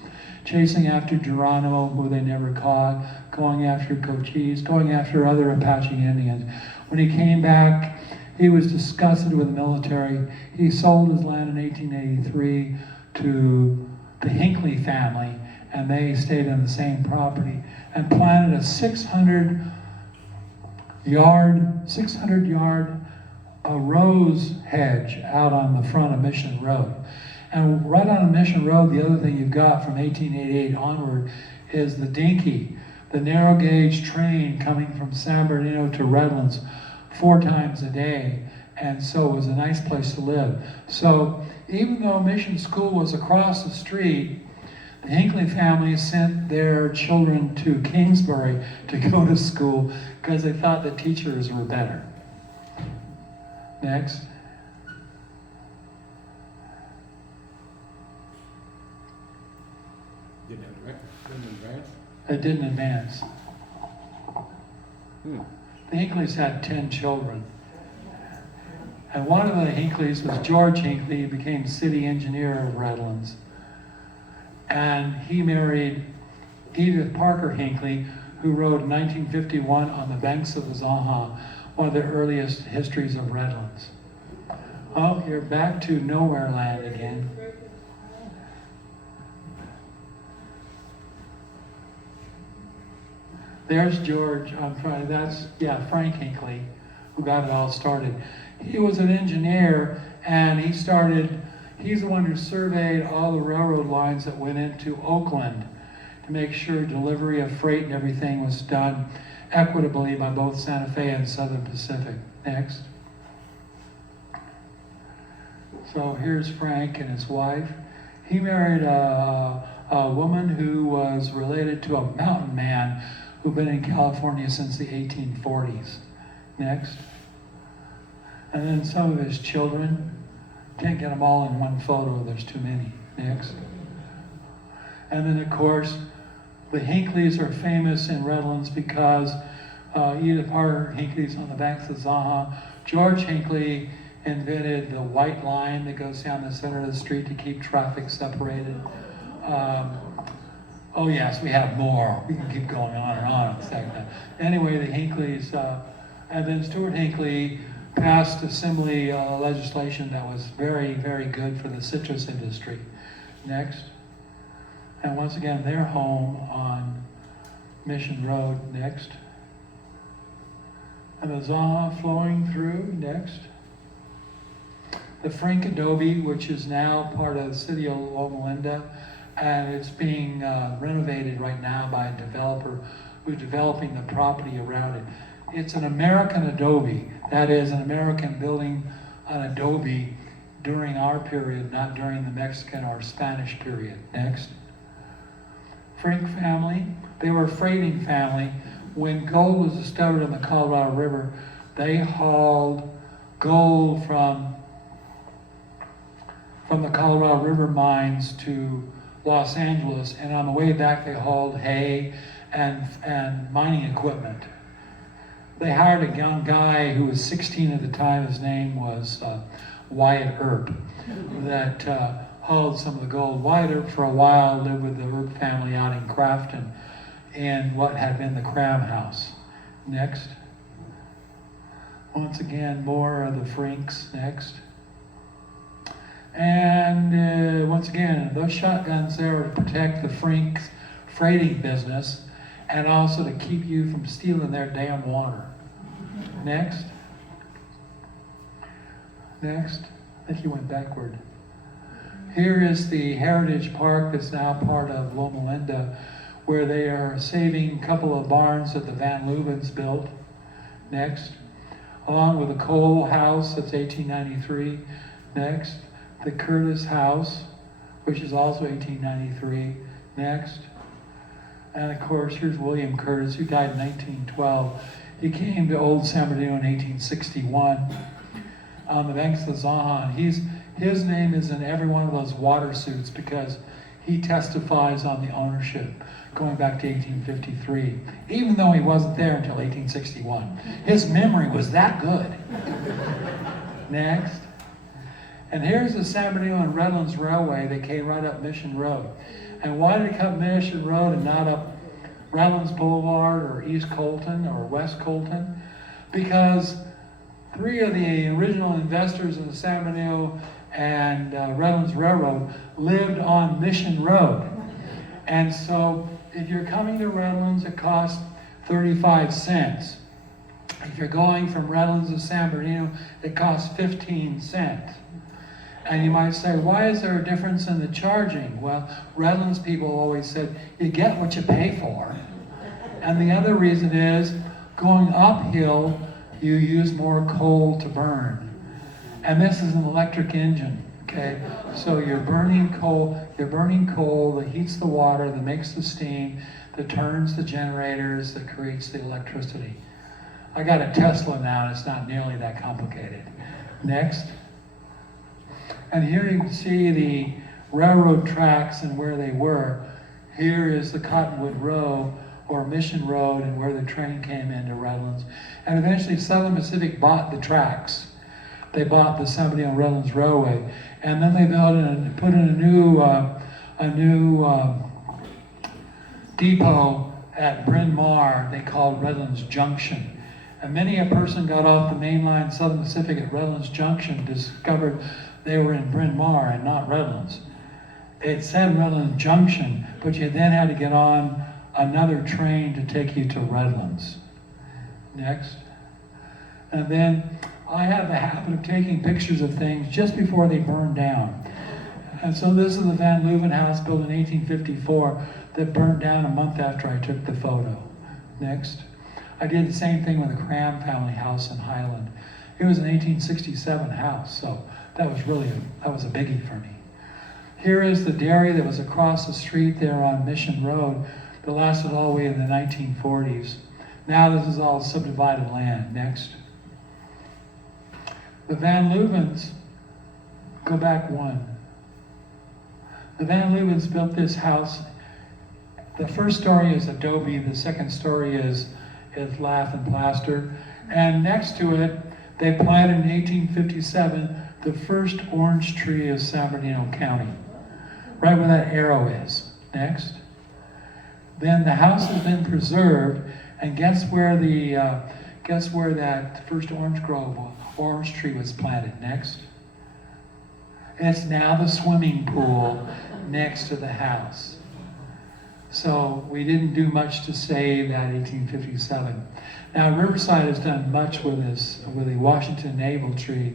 chasing after Geronimo, who they never caught, going after Cochise, going after other Apache Indians. When he came back, he was disgusted with the military. He sold his land in 1883 to the Hinckley family, and they stayed on the same property and planted a 600 yard rose hedge out on the front of Mission Road. And right on Mission Road, the other thing you've got from 1888 onward is the Dinky, the narrow gauge train coming from San Bernardino to Redlands 4 times a day. And so it was a nice place to live. So even though Mission School was across the street, the Hinckley family sent their children to Kingsbury to go to school because they thought the teachers were better. Next. Didn't advance? It didn't advance. The Hinckleys had 10 children. And one of the Hinkleys was George Hinckley, who became city engineer of Redlands. And he married Edith Parker Hinckley, who wrote in 1951 On the Banks of the Zanja, one of the earliest histories of Redlands. Oh, you're back to nowhere land again. There's George, Frank Hinckley, who got it all started. He was an engineer, and he's the one who surveyed all the railroad lines that went into Oakland to make sure delivery of freight and everything was done equitably by both Santa Fe and Southern Pacific. Next. So here's Frank and his wife. He married a woman who was related to a mountain man who'd been in California since the 1840s. Next. And then some of his children. Can't get them all in one photo, there's too many. Next. And then of course, the Hinkleys are famous in Redlands because Edith Parker Hinckley's on the banks of Zanja. George Hinckley invented the white line that goes down the center of the street to keep traffic separated. Oh yes, we have more. We can keep going on and on. Anyway, the Hinckleys, and then Stuart Hinckley passed assembly legislation that was very, very good for the citrus industry. Next. And once again, their home on Mission Road. Next. And the Zanja flowing through. Next. The Frank Adobe, which is now part of the city of Loma Linda, and it's being renovated right now by a developer who's developing the property around it. It's an American adobe. That is, an American building an adobe during our period, not during the Mexican or Spanish period. Next. Frank family. They were a freighting family. When gold was discovered in the Colorado River, they hauled gold from the Colorado River mines to Los Angeles, and on the way back they hauled hay and mining equipment. They hired a young guy who was 16 at the time. His name was Wyatt Earp, that hauled some of the gold. Wyatt Earp for a while lived with the Earp family out in Crafton in what had been the Cram House. Next. Once again, more of the Franks. Next. And once again, those shotguns there are to protect the Franks freighting business and also to keep you from stealing their damn water. Next. Next. I think you went backward. Here is the Heritage Park that's now part of Loma Linda, where they are saving a couple of barns that the Van Leeuwens built. Next. Along with the Cole House, that's 1893. Next. The Curtis House, which is also 1893. Next. And of course, here's William Curtis, who died in 1912. He came to Old San Bernardino in 1861 on the banks of the Zanja. His name is in every one of those water suits because he testifies on the ownership going back to 1853, even though he wasn't there until 1861. His memory was that good. Next. And here's the San Bernardino and Redlands Railway that came right up Mission Road. And why did it come Mission Road and not up Redlands Boulevard or East Colton or West Colton? Because three of the original investors in the San Bernardino and Redlands Railroad lived on Mission Road. And so if you're coming to Redlands, it costs 35 cents. If you're going from Redlands to San Bernardino, it costs 15 cents. And you might say, why is there a difference in the charging? Well, Redlands people always said, you get what you pay for. And the other reason is, going uphill, you use more coal to burn. And this is an electric engine, okay? So you're burning coal that heats the water, that makes the steam, that turns the generators, that creates the electricity. I got a Tesla now, and it's not nearly that complicated. Next. And here you can see the railroad tracks and where they were. Here is the Cottonwood Row or Mission Road and where the train came into Redlands. And eventually Southern Pacific bought the tracks. They bought the San Bernardino Redlands Railway. And then they built and put in a new depot at Bryn Mawr they called Redlands Junction. And many a person got off the main line Southern Pacific at Redlands Junction discovered they were in Bryn Mawr and not Redlands. It said Redlands Junction, but you then had to get on another train to take you to Redlands. Next. And then I have the habit of taking pictures of things just before they burn down. And so this is the Van Leeuwen house built in 1854 that burned down a month after I took the photo. Next. I did the same thing with the Cram family house in Highland. It was an 1867 house, so that was a biggie for me. Here is the dairy that was across the street there on Mission Road that lasted all the way in the 1940s. Now this is all subdivided land. Next. The Van Leeuwens, go back one. The Van Leeuwens built this house. The first story is adobe, the second story is lath and plaster. And next to it, They planted in 1857 the first orange tree of San Bernardino County, right where that arrow is. Next. Then the house has been preserved, and guess where that first orange tree was planted? Next. It's now the swimming pool next to the house. So we didn't do much to save that 1857. Now Riverside has done much with the Washington navel tree.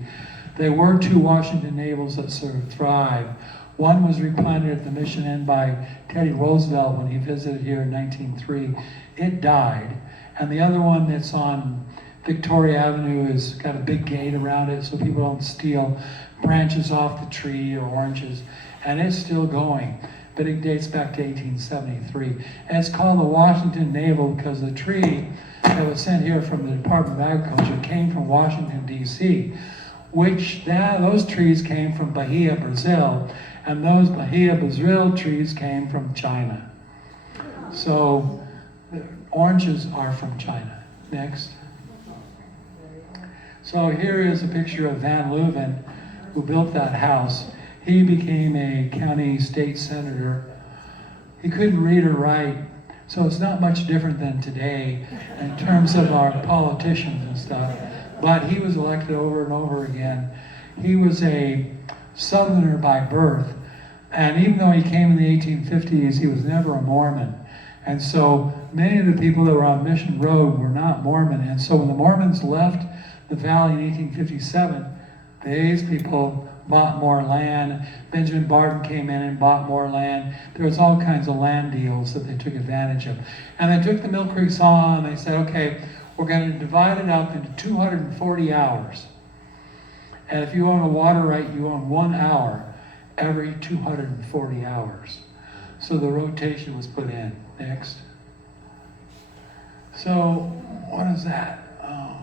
There were 2 Washington navels that sort of thrived. One was replanted at the Mission Inn by Teddy Roosevelt when he visited here in 1903. It died. And the other one that's on Victoria Avenue has got a big gate around it so people don't steal branches off the tree or oranges. And it's still going, but it dates back to 1873. And it's called the Washington Navel because the tree that was sent here from the Department of Agriculture came from Washington, D.C., those trees came from Bahia, Brazil, and those Bahia, Brazil trees came from China. So the oranges are from China. Next. So here is a picture of Van Leuven, who built that house. He became a county state senator. He couldn't read or write, so it's not much different than today in terms of our politicians and stuff. But he was elected over and over again. He was a Southerner by birth, and even though he came in the 1850s, he was never a Mormon. And so many of the people that were on Mission Road were not Mormon. And so when the Mormons left the valley in 1857, these people bought more land. Benjamin Barton came in and bought more land. There was all kinds of land deals that they took advantage of. And they took the Mill Creek Saw and they said, okay, we're going to divide it up into 240 hours. And if you own a water right, you own 1 hour every 240 hours. So the rotation was put in. Next. So what is that? Oh.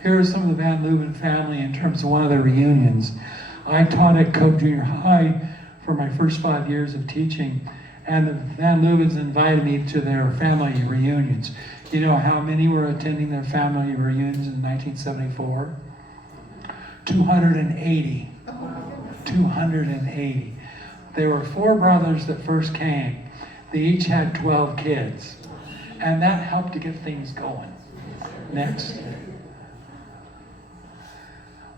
Here's some of the Van Leuven family in terms of one of their reunions. I taught at Cope Junior High for my first 5 years of teaching, and the Van Leuvens invited me to their family reunions. You know how many were attending their family reunions in 1974? 280. 280. There were 4 brothers that first came. They each had 12 kids, and that helped to get things going. Next.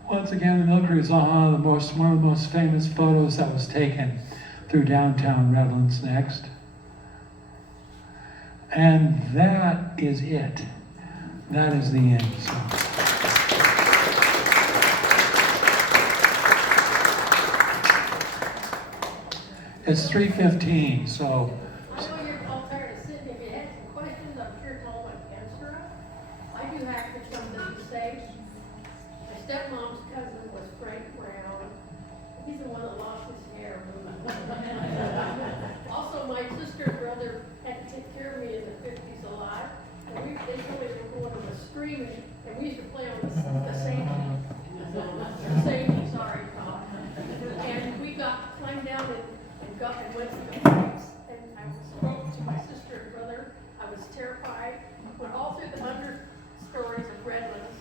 Once again, the Mill Creek is one of the most famous photos that was taken through downtown Redlands. Next. And that is it. That is the end. So. It's 3:15, so. I know you're all tired of sitting. If you had some questions, I'm sure Paul would answer them. I do have to somebody say, my stepmom's cousin was Frank Brown. He's the one that lost his hair. Also, my sister and brother had to take care of me in the 50s a lot. And they told me they were going on the stream, and we used to play on the safety. Sorry, Tom. And we climbed down and went to the pipes, and I spoke to my sister and brother. I was terrified. Went all through the understories of Redlands,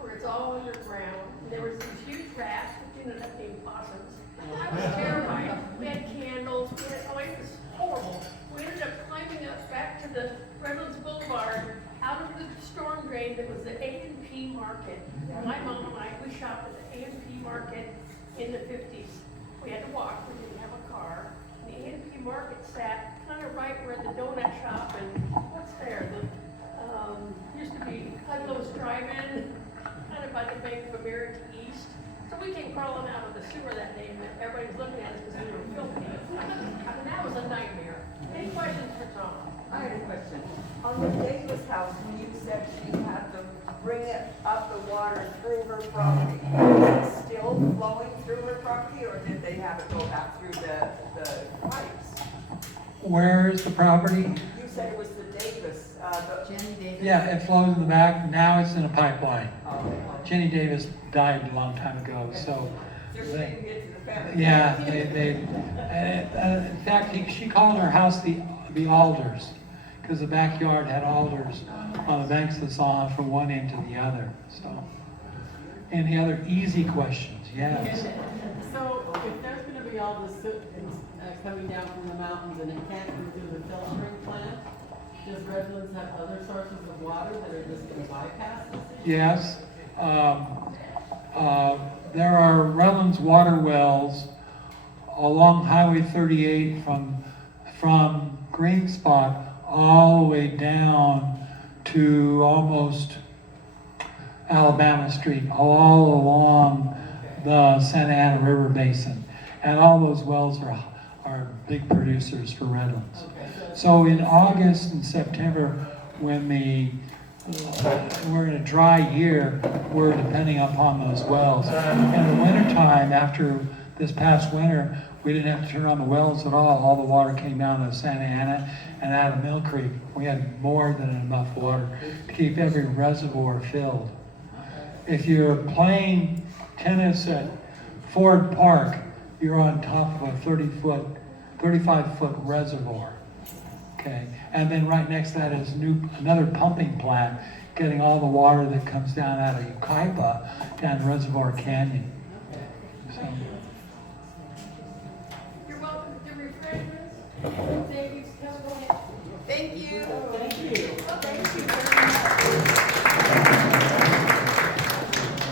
where it's all underground. And there was these huge rats, which ended up being possums. I was terrified. We had candles. It was horrible. We ended up climbing up back to the Redlands Boulevard, out of the storm drain that was the A&P Market. And my mom and I, we shopped at the A&P Market in the 50s. We had to walk. We didn't have a car. The A&P Market sat kind of right where the donut shop and what's there? The used to be Hudlow's Drive-In, kind of by the Bank of America East. So we came crawling out of the sewer that day, and everybody was looking at us because we were filthy. I mean, that was a nightmare. Any questions for Tom? I had a question. On the Davis house, when you said she had to bring it up the water through her property, is it still flowing through her property, or did they have it go back through the pipes? Where is the property? You said it was the Davis, Jenny Davis. Yeah, it flows in the back. Now it's in a pipeline. oh, Jenny Davis died a long time ago, so. just so you can get to the family. Yeah, in fact, she called her house the Alders, because the backyard had alders on the banks of the Zanja from one end to the other. So, Any other easy questions? Yes. So if there's gonna be all this soot coming down from the mountains and it can't go through the filtering plant, does Redlands have other sources of water that are just gonna bypass this issue? Yes. There are Redlands water wells along Highway 38 from Green Spot all the way down to almost Alabama Street, all along the Santa Ana River Basin. And all those wells are big producers for Redlands. Okay, So in August and September, when we're in a dry year, we're depending upon those wells. In the wintertime, after this past winter, we didn't have to turn on the wells at all. All the water came down to Santa Ana and out of Mill Creek. We had more than enough water to keep every reservoir filled. If you're playing tennis at Ford Park, you're on top of a 35-foot reservoir. Okay, and then right next to that is another pumping plant, getting all the water that comes down out of Yucaipa down Reservoir Canyon. So, You're welcome to refreshments.